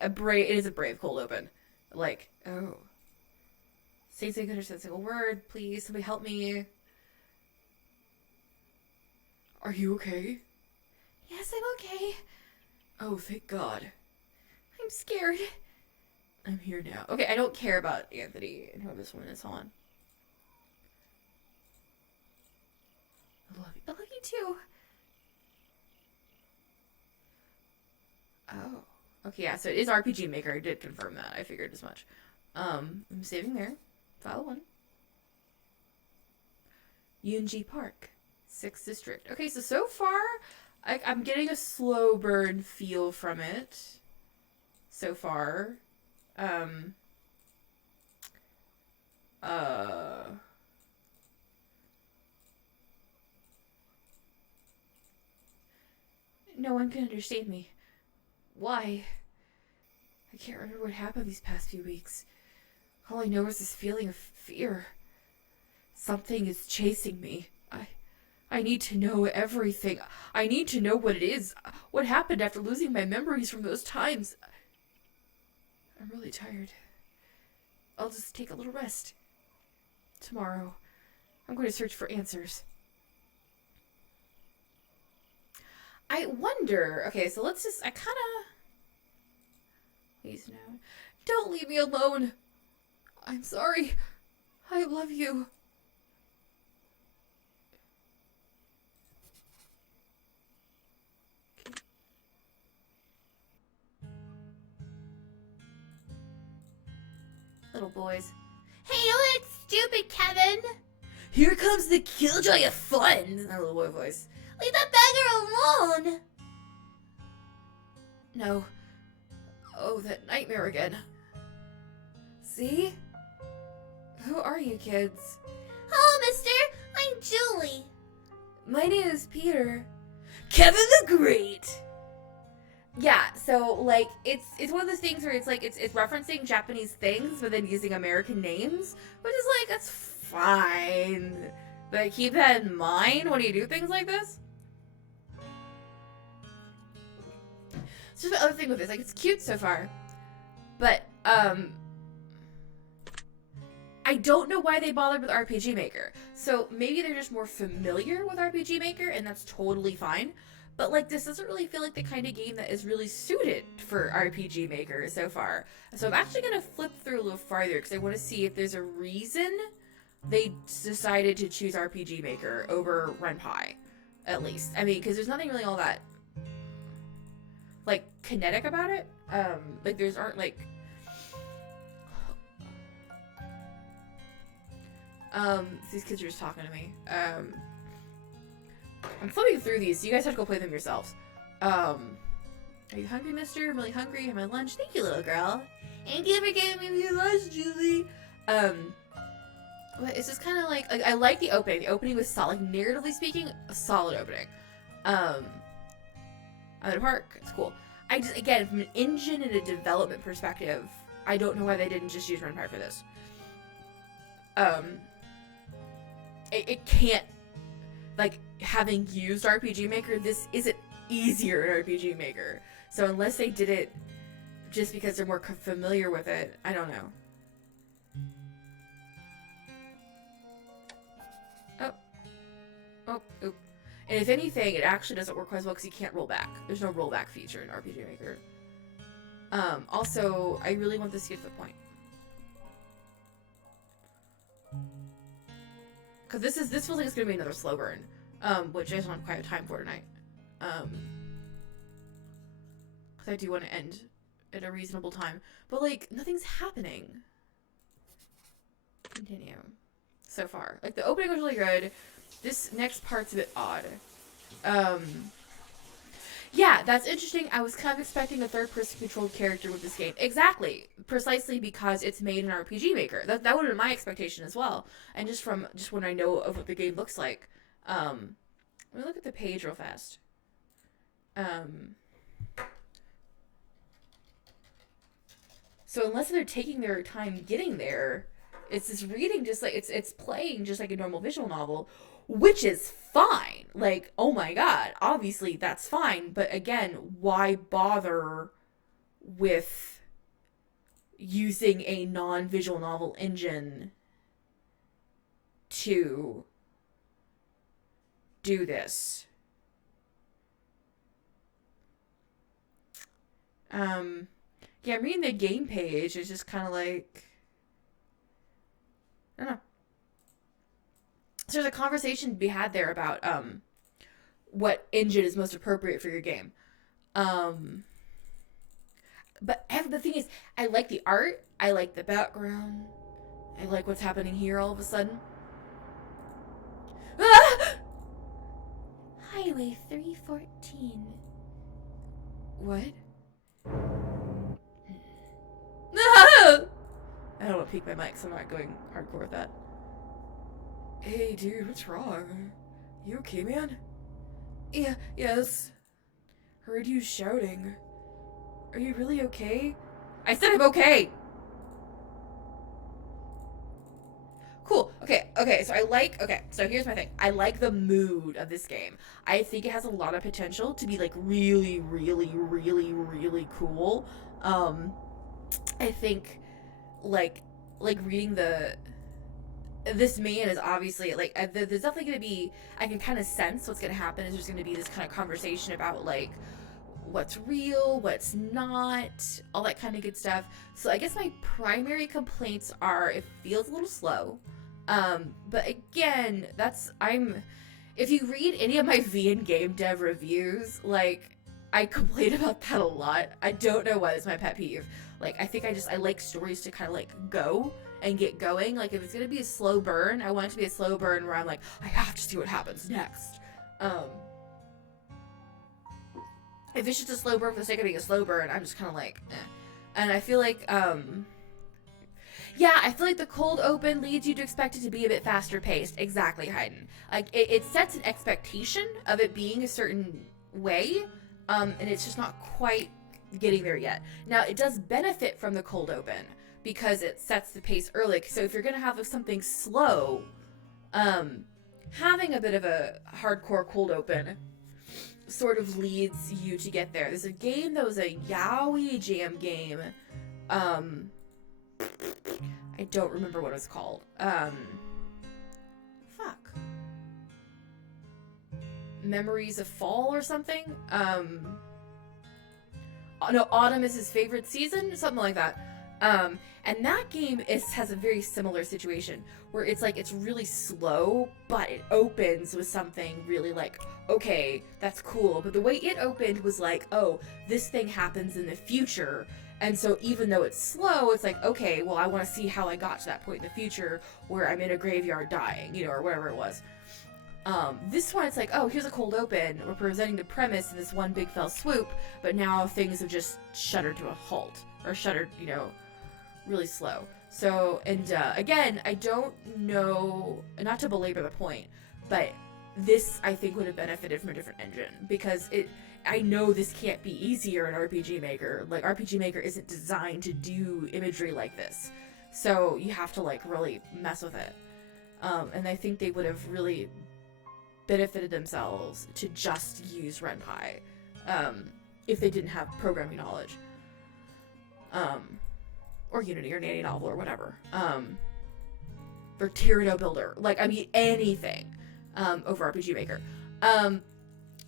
a brave. It is a brave cold open. Like, oh. States I can understand a single word. Please, somebody help me. Are you okay? Yes, I'm okay. Oh, thank God. I'm scared. I'm here now. Okay, I don't care about Anthony and who this one is on. I love you. I love you too. Oh. Okay, yeah, so it is RPG Maker. I did confirm that. I figured as much. I'm saving there. File 1. Yunji Park. 6th District. Okay, so far, I'm getting a slow burn feel from it. So far. No one can understand me. Why? I can't remember what happened these past few weeks. All I know is this feeling of fear. Something is chasing me. I need to know everything. I need to know what it is. What happened after losing my memories from those times. I'm really tired. I'll just take a little rest. Tomorrow, I'm going to search for answers. I wonder... Okay, so let's just... I kind of... Please, no. Don't leave me alone. I'm sorry. I love you. Little boys. Hey, don't act stupid, Kevin! Here comes the killjoy of fun! That little boy voice. Leave that beggar alone! No. Oh, that nightmare again. See? Who are you kids? Hello, mister! I'm Julie. My name is Peter. Kevin the Great! Yeah, so, like, it's one of those things where it's like, it's referencing Japanese things, but then using American names, which is like, that's fine. But keep that in mind when you do things like this. So the other thing with this, like, it's cute so far, but, I don't know why they bothered with RPG Maker. So maybe they're just more familiar with RPG Maker, and that's totally fine. But, like, this doesn't really feel like the kind of game that is really suited for RPG Maker so far. So I'm actually going to flip through a little farther because I want to see if there's a reason they decided to choose RPG Maker over Renpai, at least. I mean, because there's nothing really all that, like, kinetic about it. Like, there's aren't, like... these kids are just talking to me. I'm flipping through these, so you guys have to go play them yourselves. Are you hungry, mister? I'm really hungry. I have my lunch. Thank you, little girl. Thank you for giving me your lunch, Julie. But it's just kind of like I like the opening. The opening was solid. Like, narratively speaking, a solid opening. I'm in a park. It's cool. I just, again, from an engine and a development perspective, I don't know why they didn't just use Renpai for this. It can't, like, having used RPG Maker, this isn't easier in RPG Maker. So unless they did it just because they're more familiar with it, I don't know. Oh, oop. And if anything, it actually doesn't work quite as well because you can't roll back. There's no rollback feature in RPG Maker. Also, I really want this to get to the point. Because this feels like it's going to be another slow burn. Which I just don't quite have time for tonight. Because I do want to end at a reasonable time. But, like, nothing's happening. Continue. So far. Like, the opening was really good. This next part's a bit odd. Yeah, that's interesting. I was kind of expecting a third-person controlled character with this game. Exactly. Precisely because it's made in RPG Maker. That would have been my expectation as well. And just from when I know of what the game looks like. Let me look at the page real fast. So unless they're taking their time getting there, It's just reading just like it's playing just like a normal visual novel, which is fine. Like, oh my god, obviously that's fine, but again, why bother with using a non-visual novel engine to do this? Yeah, I'm reading the game page. It's just kind of like, I don't know. So there's a conversation to be had there about what engine is most appropriate for your game. But the thing is, I like the art. I like the background. I like what's happening here all of a sudden. Ah! Highway 314. What? No! I don't want to peek my mic, so I'm not going hardcore with that. Hey, dude, what's wrong? You okay, man? Yeah, yes. Heard you shouting. Are you really okay? I said I'm okay! Cool. Okay, so here's my thing. I like the mood of this game. I think it has a lot of potential to be, like, really, really, really, really cool. I think, like reading this man is obviously, like, there's definitely gonna be, I can kind of sense what's gonna happen is there's gonna be this kind of conversation about, like, what's real, what's not, all that kind of good stuff. So I guess my primary complaints are it feels a little slow. But again, if you read any of my V and game dev reviews, like, I complain about that a lot. I don't know why it's my pet peeve. Like, I think I like stories to kind of, like, go and get going. Like, if it's gonna be a slow burn, I want it to be a slow burn where I'm like, I have to see what happens next. If it's just a slow burn for the sake of being a slow burn, I'm just kind of like, eh. And I feel like, yeah, I feel like the cold open leads you to expect it to be a bit faster paced. Exactly, Hayden. Like, it sets an expectation of it being a certain way, and it's just not quite getting there yet. Now, it does benefit from the cold open because it sets the pace early. So if you're going to have something slow, having a bit of a hardcore cold open sort of leads you to get there. There's a game that was a Yaoi Jam game. I don't remember what it was called. Fuck. Memories of Fall or something? No, autumn is his favorite season? Something like that. And that game has a very similar situation where it's like it's really slow, but it opens with something really like, okay, that's cool. But the way it opened was like, oh, this thing happens in the future. And so even though it's slow, it's like, okay, well, I want to see how I got to that point in the future where I'm in a graveyard dying, or whatever it was. This one, it's like, oh, here's a cold open. We're presenting the premise in this one big fell swoop, but now things have just shuddered to a halt. Or shuddered, really slow. So, and again, I don't know, not to belabor the point, but this, I think, would have benefited from a different engine. Because I know this can't be easier in RPG Maker. Like, RPG Maker isn't designed to do imagery like this. So, you have to, like, really mess with it. And I think they would have really benefited themselves to just use Ren'Py, if they didn't have programming knowledge, or Unity or Nanny Novel or whatever, or Tyranno Builder, like, I mean, anything, over RPG Maker.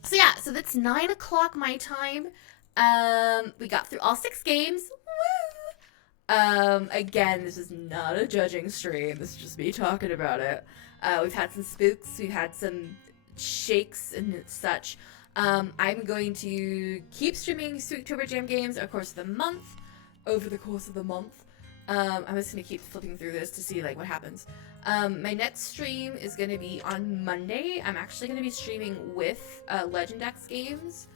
So yeah, so that's 9 o'clock my time. We got through all 6 games. Woo! Again, this is not a judging stream. This is just me talking about it. We've had some spooks. We've had some shakes and such. I'm going to keep streaming Spooktober Jam games over the course of the month. I'm just going to keep flipping through this to see, like, what happens. My next stream is going to be on Monday. I'm actually going to be streaming with Legend X Games.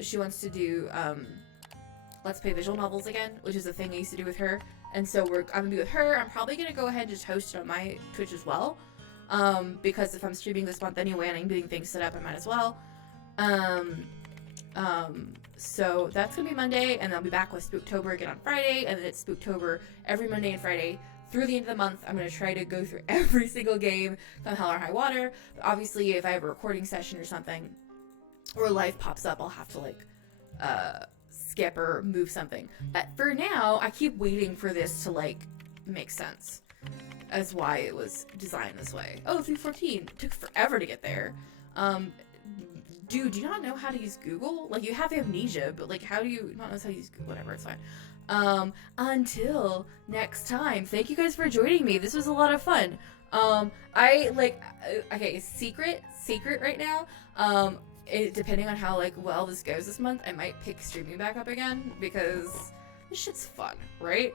She wants to do Let's Play Visual Novels again, which is a thing I used to do with her. And so I'm going to be with her. I'm probably going to go ahead and just host it on my Twitch as well. Because if I'm streaming this month anyway and I'm getting things set up, I might as well. So that's going to be Monday, and I'll be back with Spooktober again on Friday, and then it's Spooktober every Monday and Friday through the end of the month, I'm going to try to go through every single game, come hell or high water. But obviously, if I have a recording session or something, or life pops up, I'll have to like skip or move something. But for now, I keep waiting for this to like make sense as why it was designed this way. Oh, 314. It took forever to get there. Dude, do you not know how to use Google? Like, you have amnesia, but like, how do you not know how to use Google? Whatever, it's fine. Until next time, thank you guys for joining me. This was a lot of fun. I like, okay, secret right now. Depending on how like well this goes this month, I might pick streaming back up again because this shit's fun, right?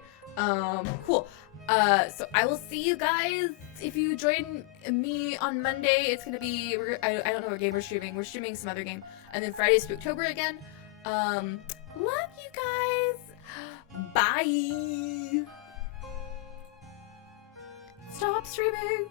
Cool. So I will see you guys if you join me on Monday. It's gonna be, I don't know what game we're streaming. We're streaming some other game, and then Friday is Spooktober again. Love you guys. Bye. Stop streaming.